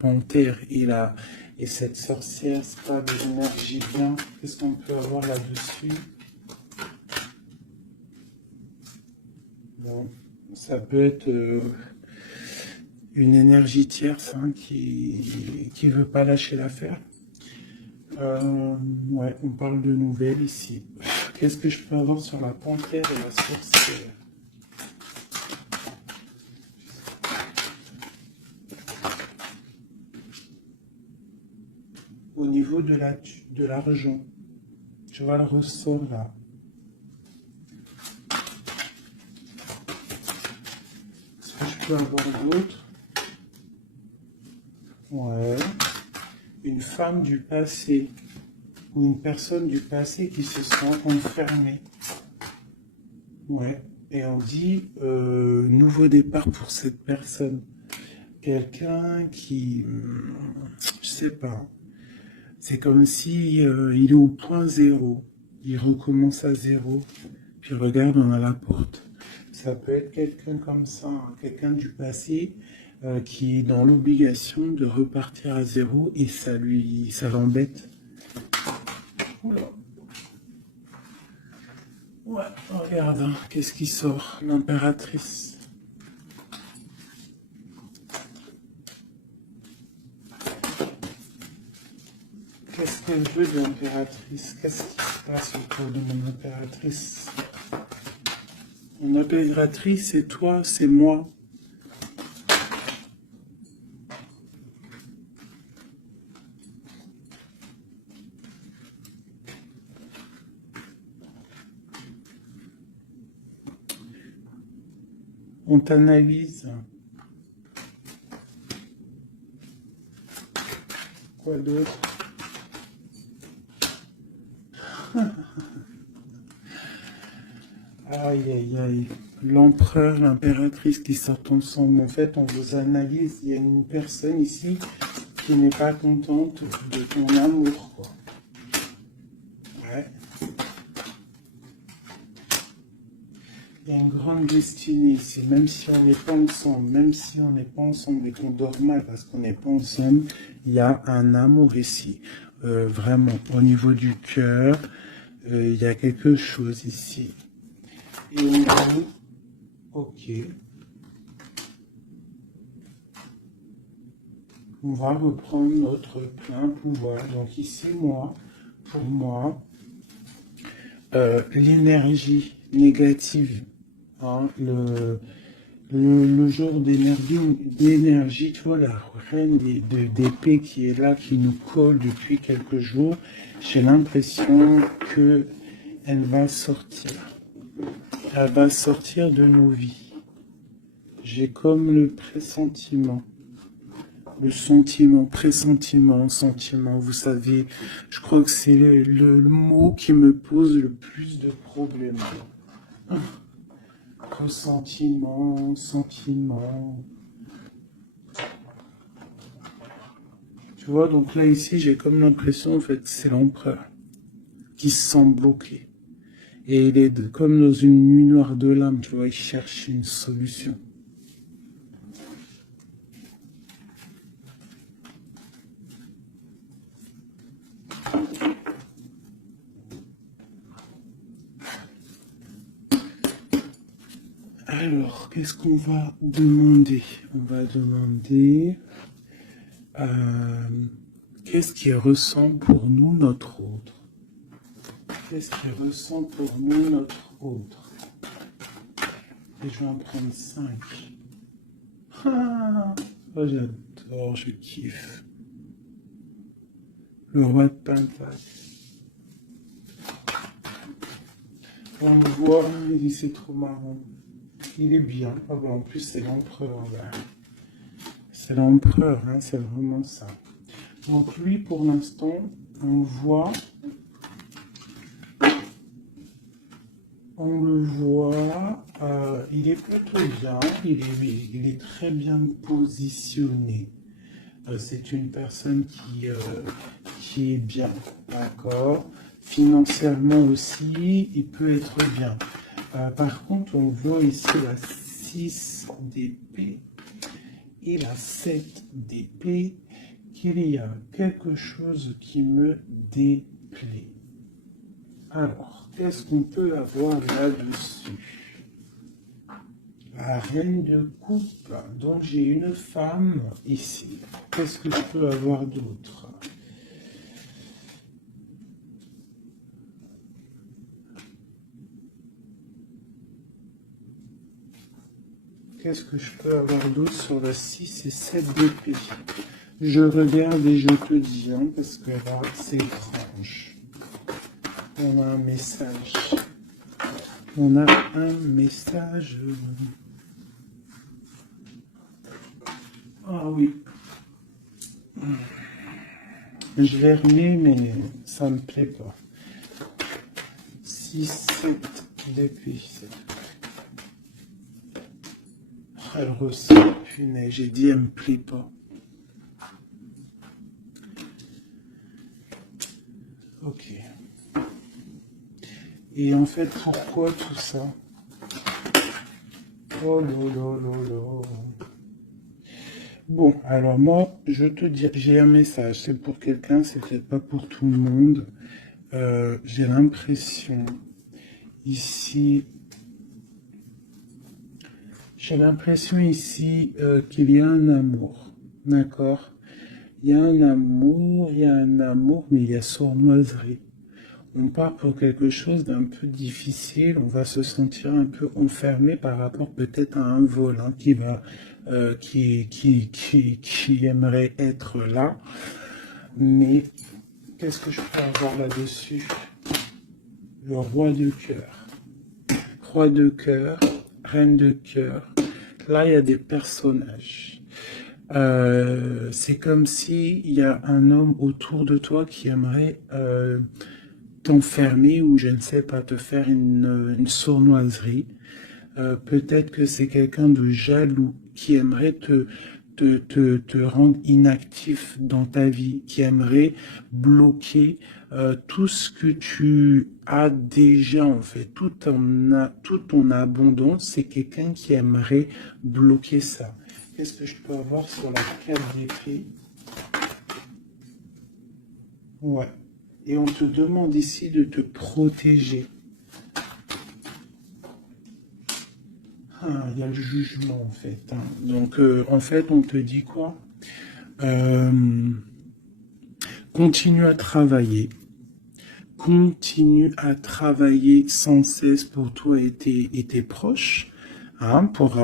panthère et cette sorcière, c'est pas des énergies bien. Qu'est-ce qu'on peut avoir là-dessus? Bon, ça peut être une énergie tierce, hein, qui veut pas lâcher l'affaire. Ouais, on parle de nouvelles ici. Qu'est-ce que je peux avoir sur la panthère et la sorcière? Au niveau de l'argent, tu vois le ressort là. Est-ce que je peux avoir d'autres? Ouais. Une femme du passé ou une personne du passé qui se sent enfermée. Ouais. Et on dit nouveau départ pour cette personne. Quelqu'un qui, je sais pas. C'est comme si il est au point zéro. Il recommence à zéro. Puis regarde, on a la porte. Ça peut être quelqu'un comme ça, hein, quelqu'un du passé qui est dans l'obligation de repartir à zéro et ça l'embête. Oula. Ouais, regarde, hein, qu'est-ce qui sort? L'impératrice. Qu'est-ce qu'elle veut de l'impératrice? Qu'est-ce qui se passe autour de mon impératrice? Mon impératrice, c'est toi, c'est moi. On t'analyse. Quoi d'autre? Aïe, aïe, aïe. L'empereur, l'impératrice qui sortent ensemble. En fait, on vous analyse. Il y a une personne ici qui n'est pas contente de ton amour, quoi. Ouais. Il y a une grande destinée ici, même si on n'est pas ensemble, même si on n'est pas ensemble et qu'on dort mal parce qu'on n'est pas ensemble, il y a un amour ici. Vraiment, au niveau du cœur, il y a quelque chose ici. Et on va, ok. On va reprendre notre plein pouvoir. Donc ici, moi, pour moi, l'énergie négative, hein, le genre d'énergie, tu vois, la reine d'épée qui est là, qui nous colle depuis quelques jours, j'ai l'impression que elle va sortir. Elle va sortir de nos vies. J'ai comme le pressentiment. Le sentiment, pressentiment, sentiment, vous savez, je crois que c'est le mot qui me pose le plus de problèmes. Ressentiment, sentiment. Tu vois, donc là, ici, j'ai comme l'impression, en fait, c'est l'empereur qui se sent bloqué. Et il est comme dans une nuit noire de l'âme, tu vois, il cherche une solution. Alors, qu'est-ce qu'on va demander? On va demander qu'est-ce qui ressent pour nous notre autre? Qu'est-ce qui ressent pour nous notre autre? Et je vais en prendre 5. Ah, oh, j'adore, je kiffe. Le roi de Pentacle. On le voit, il dit c'est trop marrant. Il est bien. Ah ben, en plus, c'est l'empereur là. C'est l'empereur, hein, c'est vraiment ça. Donc lui, pour l'instant, on le voit, il est plutôt bien, il est très bien positionné. C'est une personne qui est bien, d'accord. Financièrement aussi, il peut être bien. Par contre, on voit ici la 6 d'épée et la 7 d'épée, qu'il y a quelque chose qui me déplaît. Alors, qu'est-ce qu'on peut avoir là-dessus? La reine de coupe, donc j'ai une femme ici. Qu'est-ce que je peux avoir d'autre? Qu'est-ce que je peux avoir d'autre sur la 6 et 7 d'épée? Je regarde et je te dis, hein, parce que là, c'est étrange. On a un message. On a un message. Ah oui. Je l'ai remis, mais ça me plaît pas. 6, 7 d'épée. Elle ressent. Punaise, j'ai dit, elle me plaît pas. Ok. Et en fait, pourquoi tout ça? Oh là là là là. Bon, alors moi, je te dis, j'ai un message. C'est pour quelqu'un, c'est peut-être pas pour tout le monde. J'ai l'impression ici, qu'il y a un amour. D'accord? Il y a un amour, mais il y a sournoiserie. On part pour quelque chose d'un peu difficile, on va se sentir un peu enfermé par rapport peut-être à un volant qui aimerait être là. Mais qu'est-ce que je peux avoir là-dessus? Le roi de cœur. Roi de cœur, reine de cœur. Là, il y a des personnages. C'est comme si il y a un homme autour de toi qui aimerait t'enfermer ou je ne sais pas, te faire une sournoiserie. Peut-être que c'est quelqu'un de jaloux qui aimerait te rendre inactif dans ta vie, qui aimerait bloquer tout ce que tu as déjà en fait, toute ton abondance, c'est quelqu'un qui aimerait bloquer ça. Qu'est-ce que je peux avoir sur la 4 d'épée? Ouais. Et on te demande ici de te protéger. Ah, il y a le jugement en fait. Hein. Donc en fait, on te dit quoi? Continue à travailler. Continue à travailler sans cesse pour toi et tes proches. Hein, pour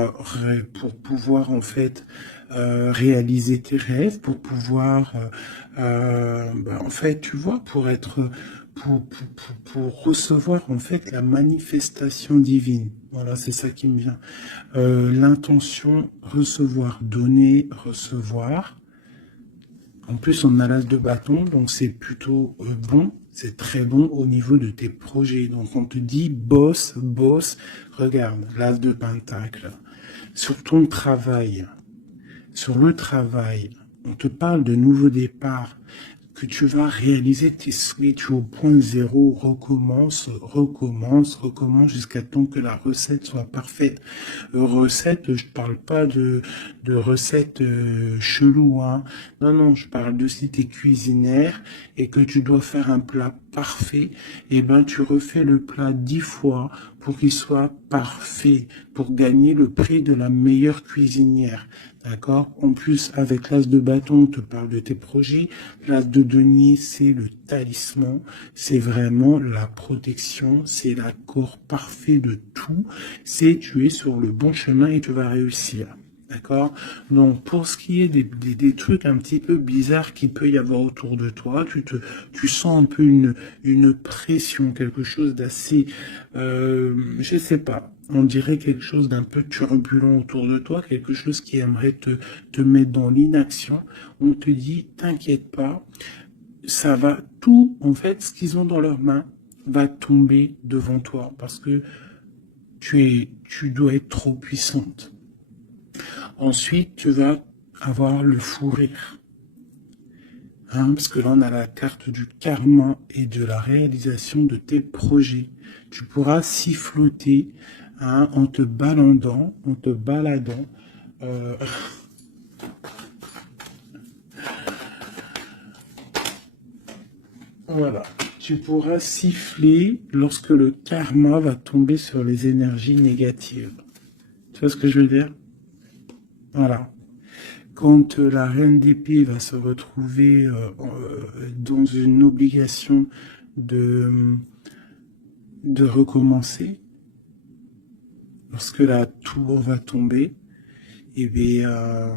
pouvoir en fait réaliser tes rêves, pour pouvoir en fait tu vois, pour être pour recevoir en fait la manifestation divine. Voilà, c'est ça qui me vient. L'intention, recevoir, donner, recevoir. En plus, on a l'as de bâton, donc c'est plutôt bon. C'est très bon au niveau de tes projets. Donc on te dit boss, boss. Regarde, l'as de pentacle. Sur ton travail, sur le travail, on te parle de nouveau départ. que tu vas réaliser tes souhaits, tu es au point zéro, recommence, jusqu'à temps que la recette soit parfaite. Recette, je parle pas de recette chelou, hein. Non, non, je parle de si tu es cuisinière et que tu dois faire un plat parfait, et ben tu refais le plat 10 fois pour qu'il soit parfait, pour gagner le prix de la meilleure cuisinière. D'accord? En plus, avec l'as de bâton, on te parle de tes projets. L'as de denier, c'est le talisman. C'est vraiment la protection. C'est l'accord parfait de tout. C'est tu es sur le bon chemin et tu vas réussir. D'accord? Donc, pour ce qui est des trucs un petit peu bizarres qu'il peut y avoir autour de toi, tu sens un peu une pression, quelque chose d'assez, je sais pas, on dirait quelque chose d'un peu turbulent autour de toi, quelque chose qui aimerait te mettre dans l'inaction. On te dit, t'inquiète pas, ça va, tout, en fait, ce qu'ils ont dans leurs mains va tomber devant toi parce que tu dois être trop puissante. Ensuite, tu vas avoir le fou rire. Hein, parce que là, on a la carte du karma et de la réalisation de tes projets. Tu pourras siffloter, hein, en te baladant. euh, voilà. Tu pourras siffler lorsque le karma va tomber sur les énergies négatives. Tu vois ce que je veux dire? Voilà. Quand la reine d'épée va se retrouver dans une obligation de, de recommencer, lorsque la tour va tomber, eh bien,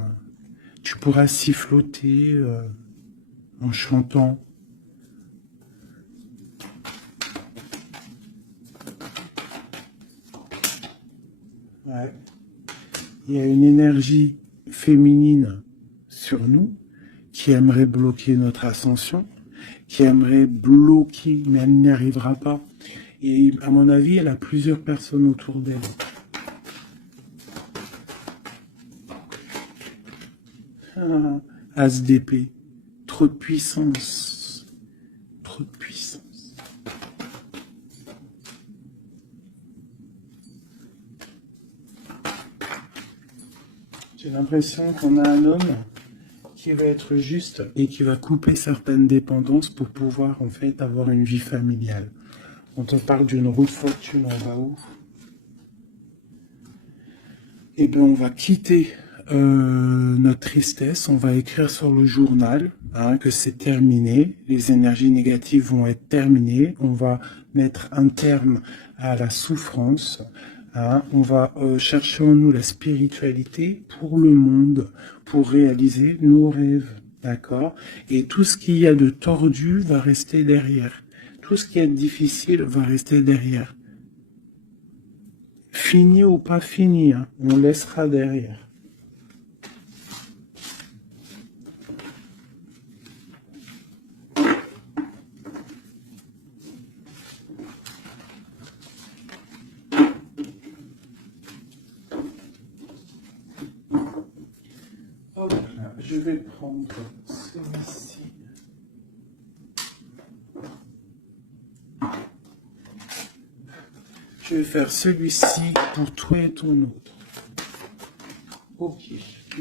tu pourras siffloter en chantant. Ouais. Il y a une énergie féminine sur nous qui aimerait bloquer notre ascension, qui aimerait bloquer, mais elle n'y arrivera pas. Et à mon avis, elle a plusieurs personnes autour d'elle. Ah, As d'épée, trop de puissance, trop de puissance. J'ai l'impression qu'on a un homme qui va être juste et qui va couper certaines dépendances pour pouvoir en fait avoir une vie familiale. On te parle d'une roue de fortune en bas où eh bien, on va quitter notre tristesse, on va écrire sur le journal hein, que c'est terminé, les énergies négatives vont être terminées, on va mettre un terme à la souffrance, hein, on va chercher en nous la spiritualité pour le monde, pour réaliser nos rêves, d'accord? Et tout ce qu'il y a de tordu va rester derrière, tout ce qui est difficile va rester derrière. Fini ou pas fini, hein, on laissera derrière. Hop là, je vais prendre celui-ci. Je vais faire celui-ci pour toi et ton autre. Ok.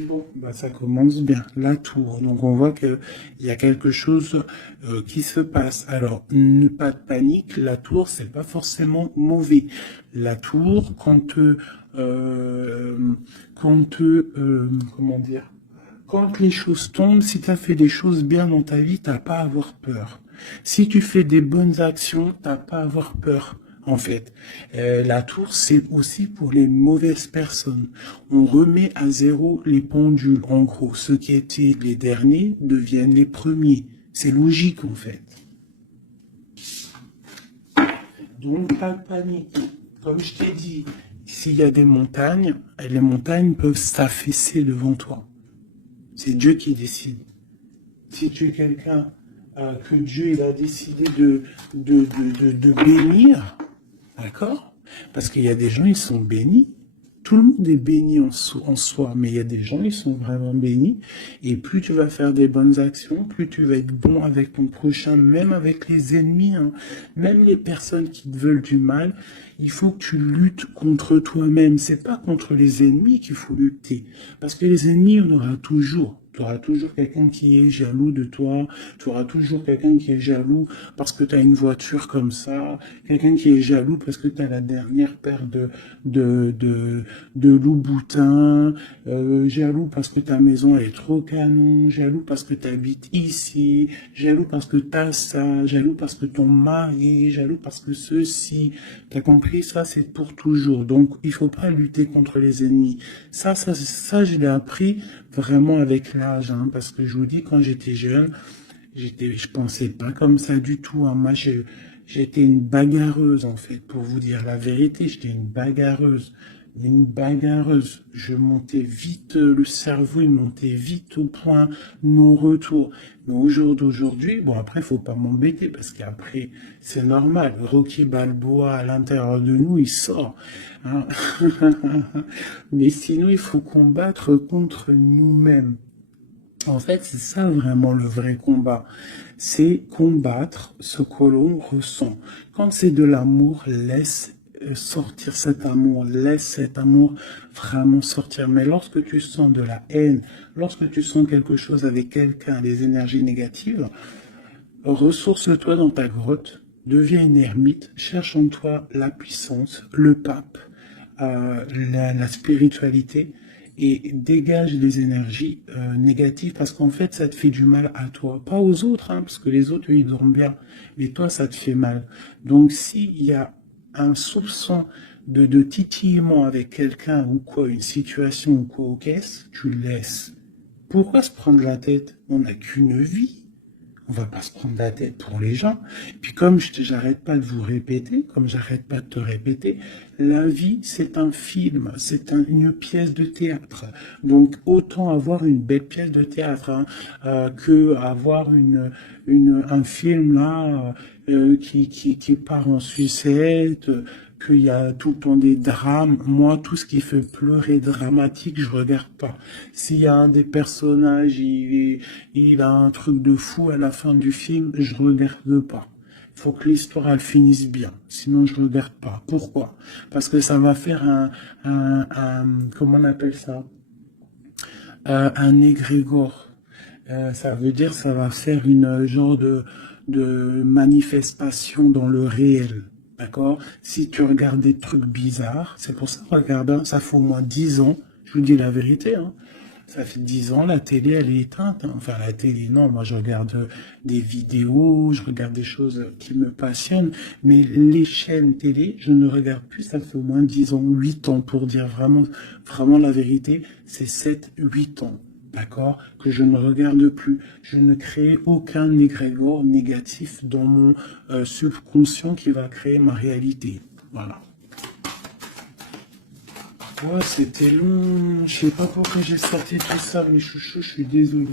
Bon, bah ça commence bien. La tour. Donc on voit qu'il y a quelque chose qui se passe. Alors, pas de panique. La tour, c'est pas forcément mauvais. La tour, comment dire, quand les choses tombent, si tu as fait des choses bien dans ta vie, t'as pas à avoir peur. Si tu fais des bonnes actions, t'as pas à avoir peur. En fait, la tour, c'est aussi pour les mauvaises personnes. On remet à zéro les pendules. En gros, ceux qui étaient les derniers deviennent les premiers. C'est logique, en fait. Donc, pas de panique. Comme je t'ai dit, s'il y a des montagnes, les montagnes peuvent s'affaisser devant toi. C'est Dieu qui décide. Si tu es quelqu'un que Dieu il a décidé de bénir, d'accord? Parce qu'il y a des gens, ils sont bénis Tout le monde est béni en soi, mais il y a des gens, ils sont vraiment bénis. Et plus tu vas faire des bonnes actions, plus tu vas être bon avec ton prochain, même avec les ennemis, hein. Même les personnes qui te veulent du mal, il faut que tu luttes contre toi-même. C'est pas contre les ennemis qu'il faut lutter. Parce que les ennemis, on aura toujours. Tu auras toujours quelqu'un qui est jaloux de toi, tu auras toujours quelqu'un qui est jaloux parce que tu as une voiture comme ça, quelqu'un qui est jaloux parce que tu as la dernière paire de, de, de Louboutin, jaloux parce que ta maison elle est trop canon, jaloux parce que tu habites ici, jaloux parce que tu as ça, jaloux parce que ton mari, jaloux parce que ceci. T'as compris, ça c'est pour toujours. Donc il faut pas lutter contre les ennemis. Ça je l'ai appris vraiment avec l'âge, hein, parce que je vous dis, quand j'étais jeune, je pensais pas comme ça du tout, hein. Moi, j'étais une bagarreuse, en fait, pour vous dire la vérité, j'étais une bagarreuse. Une bagarreuse. Je montais vite, le cerveau, il montait vite au point, non-retour. Mais au jour d'aujourd'hui, bon, après, faut pas m'embêter, parce qu'après, c'est normal. Rocky Balboa, à l'intérieur de nous, il sort, hein. Mais sinon, il faut combattre contre nous-mêmes. En fait, c'est ça vraiment le vrai combat. C'est combattre ce que l'on ressent. Quand c'est de l'amour, laisse sortir cet amour, laisse cet amour vraiment sortir. Mais lorsque tu sens de la haine, lorsque tu sens quelque chose avec quelqu'un, des énergies négatives, ressource-toi dans ta grotte, deviens une ermite, cherche en toi la puissance, le pape, la spiritualité, et dégage les énergies négatives, parce qu'en fait ça te fait du mal à toi, pas aux autres, hein, parce que les autres eux, ils dorment bien, mais toi ça te fait mal. Donc s'il y a un soupçon de titillement avec quelqu'un ou quoi, une situation ou quoi, qu'est-ce, tu le laisses. Pourquoi se prendre la tête? On n'a qu'une vie. On va pas se prendre la tête pour les gens. Puis comme j'arrête pas de vous répéter, comme j'arrête pas de te répéter, la vie c'est un film, c'est une pièce de théâtre. Donc autant avoir une belle pièce de théâtre, hein, que avoir un film là qui part en sucette, qu'il y a tout le temps des drames. Moi, tout ce qui fait pleurer dramatique, je regarde pas. S'il y a un des personnages, il a un truc de fou à la fin du film, je regarde pas. Il faut que l'histoire elle finisse bien, sinon je regarde pas. Pourquoi? Parce que ça va faire comment on appelle ça? Un égrégore. Ça veut dire ça va faire une genre de manifestation dans le réel. D'accord? Si tu regardes des trucs bizarres, c'est pour ça, regarde, hein, ça fait au moins 10 ans, je vous dis la vérité, hein, ça fait 10 ans, la télé, elle est éteinte, hein. Enfin, la télé, non, moi je regarde des vidéos, je regarde des choses qui me passionnent, mais les chaînes télé, je ne regarde plus, ça fait au moins 10 ans, 8 ans, pour dire vraiment, vraiment la vérité, c'est 7, 8 ans. D'accord? Que je ne regarde plus. Je ne crée aucun égrégore négatif dans mon subconscient qui va créer ma réalité. Voilà. Ouais, c'était long. Je sais pas pourquoi j'ai sorti tout ça, mes chouchous, je suis désolé.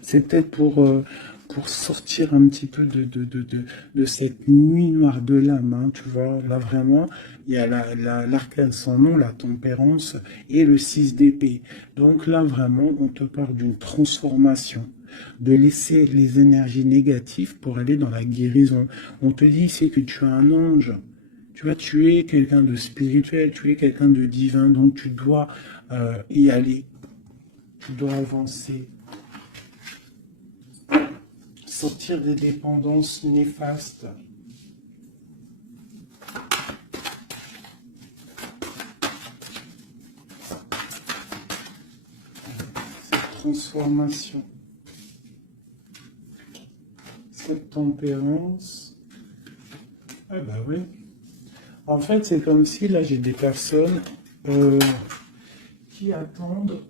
C'est peut-être pour sortir un petit peu de cette nuit noire de l'âme, hein, tu vois. Là, vraiment, il y a l'arcane sans nom, la tempérance et le 6 d'épée. Donc là, vraiment, on te parle d'une transformation, de laisser les énergies négatives pour aller dans la guérison. On te dit ici que tu es un ange. Tu vois, tu es quelqu'un de spirituel, tu es quelqu'un de divin, donc tu dois y aller. Tu dois avancer, sortir des dépendances néfastes. Cette transformation, cette tempérance. Ah bah oui. En fait, c'est comme si là j'ai des personnes qui attendent.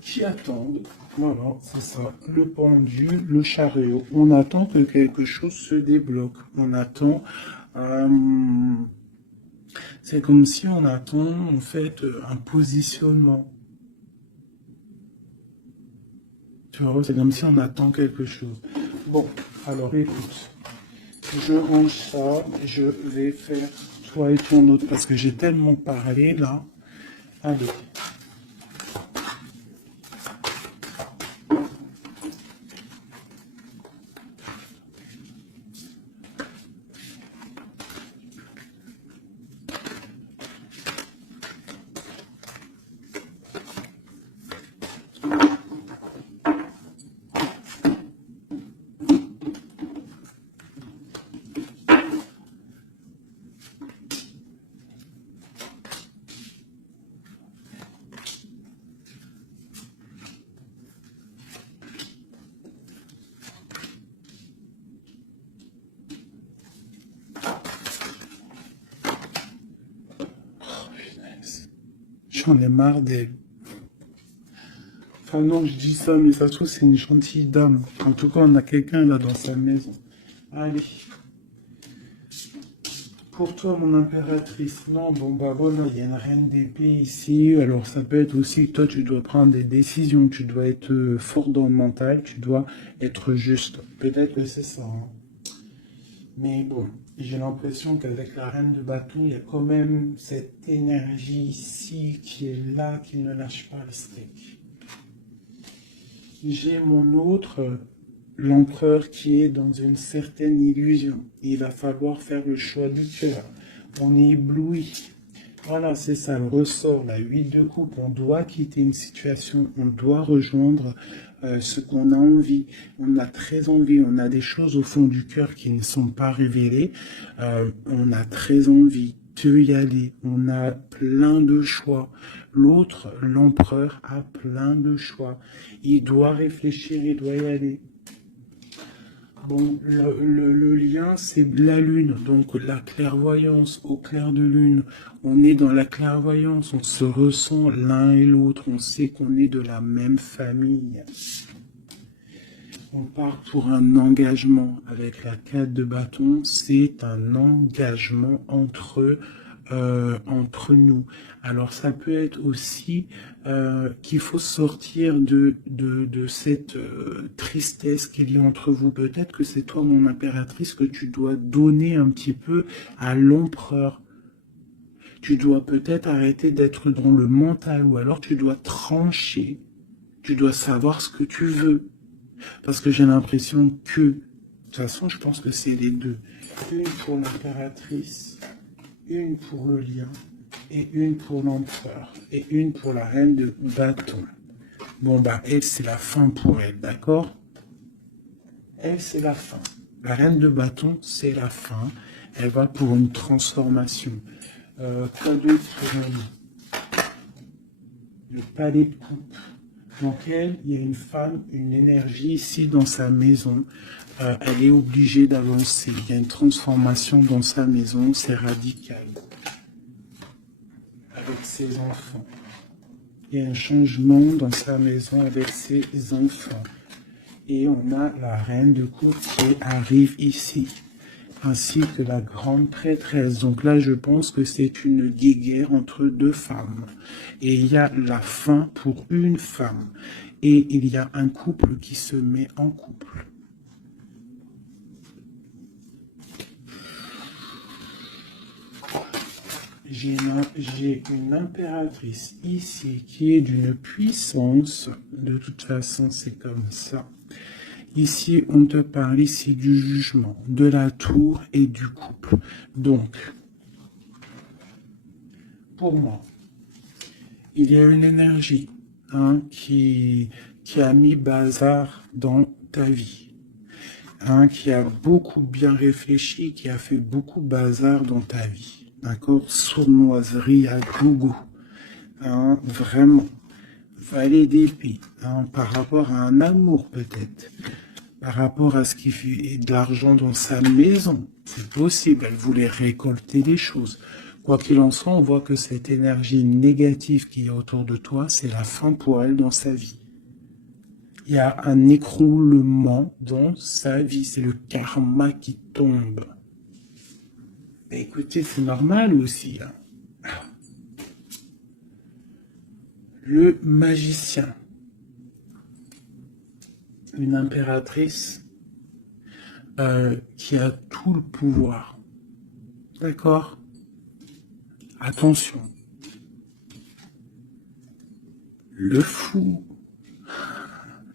Qui attendent, voilà, c'est ça, le pendule, le chariot. On attend que quelque chose se débloque. On attend, c'est comme si on attend en fait un positionnement. Tu vois, c'est comme si on attend quelque chose. Bon, alors écoute, je range ça, je vais faire toi et ton autre, parce que j'ai tellement parlé là. Allez. J'en ai marre d'elle. Enfin non, je dis ça, mais ça se trouve c'est une gentille dame. En tout cas, on a quelqu'un là dans sa maison. Allez. Pour toi, mon impératrice, non, bon bah voilà, il y a une reine d'épée ici. Alors ça peut être aussi que toi, tu dois prendre des décisions. Tu dois être fort dans le mental. Tu dois être juste. Peut-être que c'est ça, hein. Mais bon, j'ai l'impression qu'avec la reine de bâton, il y a quand même cette énergie ici qui est là, qui ne lâche pas le steak. J'ai mon autre, l'empereur, qui est dans une certaine illusion. Il va falloir faire le choix du cœur. On est ébloui. Voilà, c'est ça le ressort, la 8 de coupe. On doit quitter une situation, on doit rejoindre ce qu'on a envie. On a très envie, on a des choses au fond du cœur qui ne sont pas révélées. On a très envie de y aller. On a plein de choix. L'autre, l'empereur, a plein de choix. Il doit réfléchir, il doit y aller. Bon, le lien, c'est la lune, donc la clairvoyance au clair de lune. On est dans la clairvoyance, on se ressent l'un et l'autre, on sait qu'on est de la même famille. On part pour un engagement avec la 4 de bâton, c'est un engagement entre nous. Alors ça peut être aussi qu'il faut sortir de cette tristesse qu'il y a entre vous. Peut-être que c'est toi, mon impératrice, que tu dois donner un petit peu à l'empereur. Tu dois peut-être arrêter d'être dans le mental, ou alors tu dois trancher. Tu dois savoir ce que tu veux. Parce que j'ai l'impression que, de toute façon, je pense que c'est les deux. Une pour l'impératrice, une pour le lion, et une pour l'empereur, et une pour la reine de bâton. Bon, bah, elle, c'est la fin pour elle, d'accord? Elle, c'est la fin. La reine de bâton, c'est la fin. Elle va pour une transformation. Quoi d'autre pour elle? Le palais de coupe. Donc elle, il y a une femme, une énergie ici dans sa maison. Elle est obligée d'avancer. Il y a une transformation dans sa maison, c'est radical. Avec ses enfants. Il y a un changement dans sa maison avec ses enfants. Et on a la reine de coupe qui arrive ici, ainsi que la grande prêtresse. Donc là, je pense que c'est une guéguerre entre deux femmes. Et il y a la fin pour une femme. Et il y a un couple qui se met en couple. J'ai une impératrice ici qui est d'une puissance. De toute façon, c'est comme ça. Ici, on te parle ici du jugement, de la tour et du couple. Donc, pour moi, il y a une énergie qui a mis bazar dans ta vie. Qui a beaucoup bien réfléchi, qui a fait beaucoup bazar dans ta vie. D'accord? Sournoiserie à gogo. Vraiment. Valet d'épée. Par rapport à un amour peut-être. Par rapport à ce qui fait de l'argent dans sa maison. C'est possible. Elle voulait récolter des choses. Quoi qu'il en soit, on voit que cette énergie négative qu'il y a autour de toi, c'est la fin pour elle dans sa vie. Il y a un écroulement dans sa vie. C'est le karma qui tombe. Ben écoutez, c'est normal aussi. Le magicien. Une impératrice qui a tout le pouvoir. D'accord? Attention. Le fou,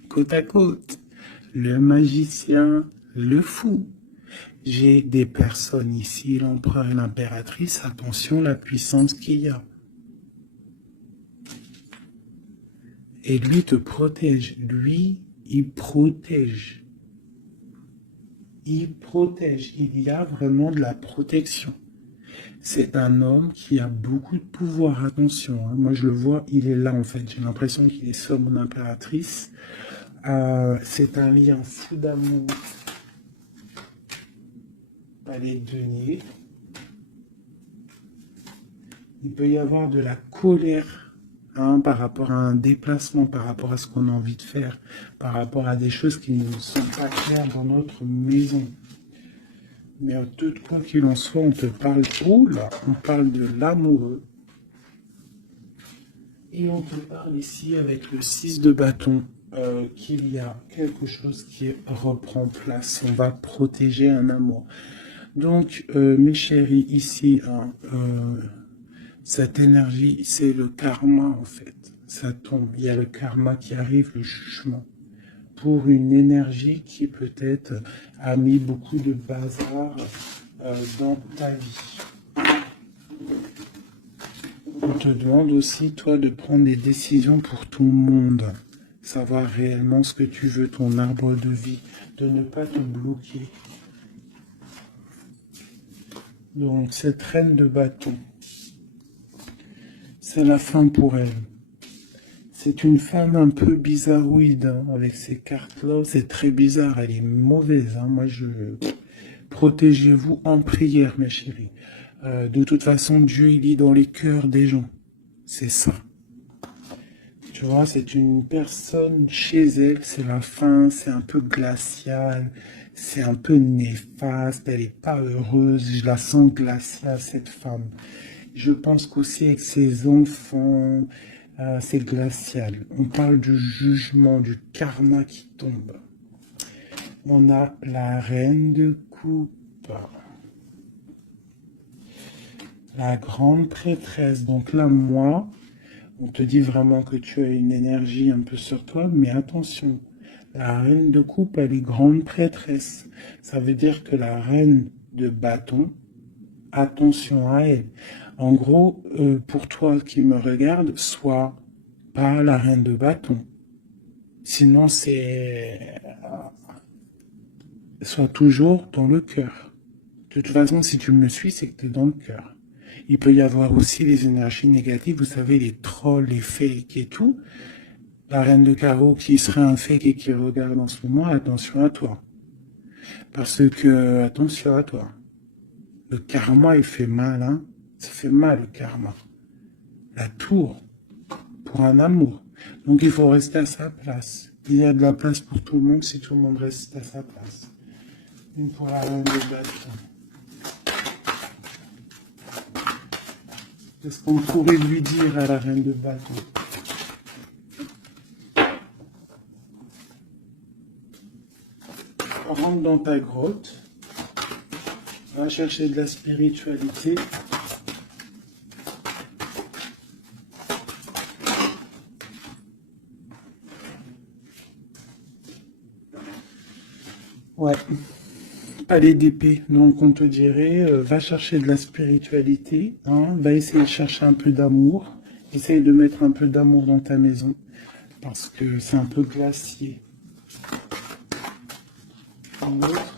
côte à côte. Le magicien, le fou. J'ai des personnes ici, l'empereur et l'impératrice. Attention la puissance qu'il y a. Et lui te protège. Lui, il protège. Il protège. Il y a vraiment de la protection. C'est un homme qui a beaucoup de pouvoir. Attention, hein. Moi je le vois, il est là en fait. J'ai l'impression qu'il est sur mon impératrice. C'est un lien fou d'amour. Palais de denier. Il peut y avoir de la colère, hein, par rapport à un déplacement, par rapport à ce qu'on a envie de faire, par rapport à des choses qui ne sont pas claires dans notre maison. Mais de quoi qu'il en soit, on te parle, oh là, on parle de l'amoureux. Et on te parle ici avec le 6 de bâton, qu'il y a quelque chose qui reprend place. On va protéger un amour. Donc, mes chéris, ici, hein, cette énergie, c'est le karma en fait. Ça tombe, il y a le karma qui arrive, le jugement. Pour une énergie qui peut-être a mis beaucoup de bazar dans ta vie. On te demande aussi, toi, de prendre des décisions pour ton monde. Savoir réellement ce que tu veux, ton arbre de vie, de ne pas te bloquer. Donc, cette reine de bâton, c'est la fin pour elle. C'est une femme un peu bizarroïde, hein, avec ces cartes-là. C'est très bizarre, elle est mauvaise. Hein. Moi, protégez-vous en prière, mes chéris. De toute façon, Dieu, il lit dans les cœurs des gens. C'est ça. Tu vois, c'est une personne chez elle, c'est la fin, c'est un peu glacial, c'est un peu néfaste, elle n'est pas heureuse, je la sens glaciale, cette femme. Je pense qu'aussi avec ses enfants, c'est glacial. On parle du jugement, du karma qui tombe. On a la reine de coupe. La grande prêtresse. Donc là, moi, on te dit vraiment que tu as une énergie un peu sur toi, mais attention. La reine de coupe, elle est grande prêtresse. Ça veut dire que la reine de bâton, attention à elle. En gros, pour toi qui me regarde, sois pas la reine de bâton. Sinon, sois toujours dans le cœur. De toute façon, si tu me suis, c'est que tu es dans le cœur. Il peut y avoir aussi les énergies négatives, vous savez, les trolls, les fakes et tout. La reine de carreau qui serait un fake et qui regarde en ce moment, attention à toi. Parce que, attention à toi. Le karma, il fait mal, hein. Ça fait mal, le karma. La tour, pour un amour. Donc, il faut rester à sa place. Il y a de la place pour tout le monde si tout le monde reste à sa place. Une pour la reine de bâton. Qu'est-ce qu'on pourrait lui dire à la reine de bâton? Rentre dans ta grotte. Va chercher de la spiritualité. Ouais. Palais d'épée. Donc on te dirait, va chercher de la spiritualité, hein, va essayer de chercher un peu d'amour. Essaye de mettre un peu d'amour dans ta maison. Parce que c'est un peu glacier. Un autre.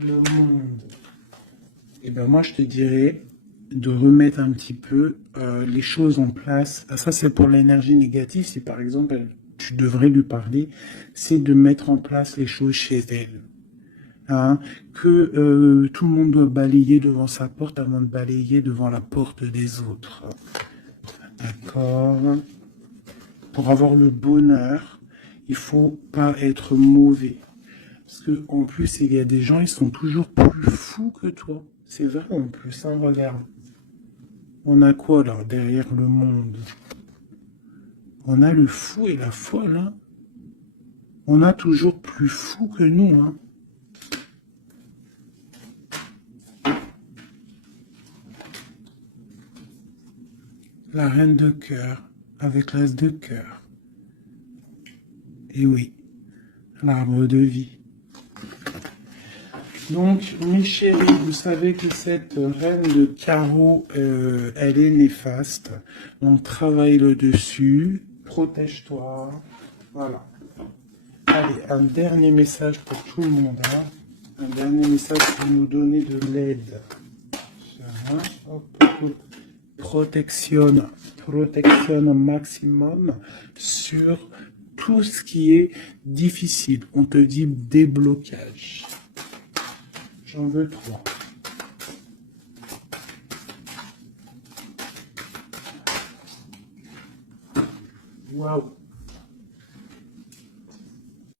Le monde. Et ben moi je te dirais de remettre un petit peu les choses en place. Ça c'est pour l'énergie négative. Si par exemple tu devrais lui parler, c'est de mettre en place les choses chez elle. Hein, que tout le monde doit balayer devant sa porte avant de balayer devant la porte des autres. D'accord. Pour avoir le bonheur, il faut pas être mauvais. Parce que en plus, il y a des gens, ils sont toujours plus fous que toi. C'est vrai en plus, hein, regarde. On a quoi là, derrière le monde? On a le fou et la folle, hein. On a toujours plus fou que nous, hein. la reine de cœur avec l'as de cœur. Et oui, l'arbre de vie. Donc, mes chéris, vous savez que cette reine de carreau, elle est néfaste. Donc, travaille le dessus, protège-toi. Voilà. Allez, un dernier message pour tout le monde. Hein. Un dernier message pour nous donner de l'aide. Protection au maximum sur tout ce qui est difficile. On te dit déblocage. J'en veux 3. Waouh.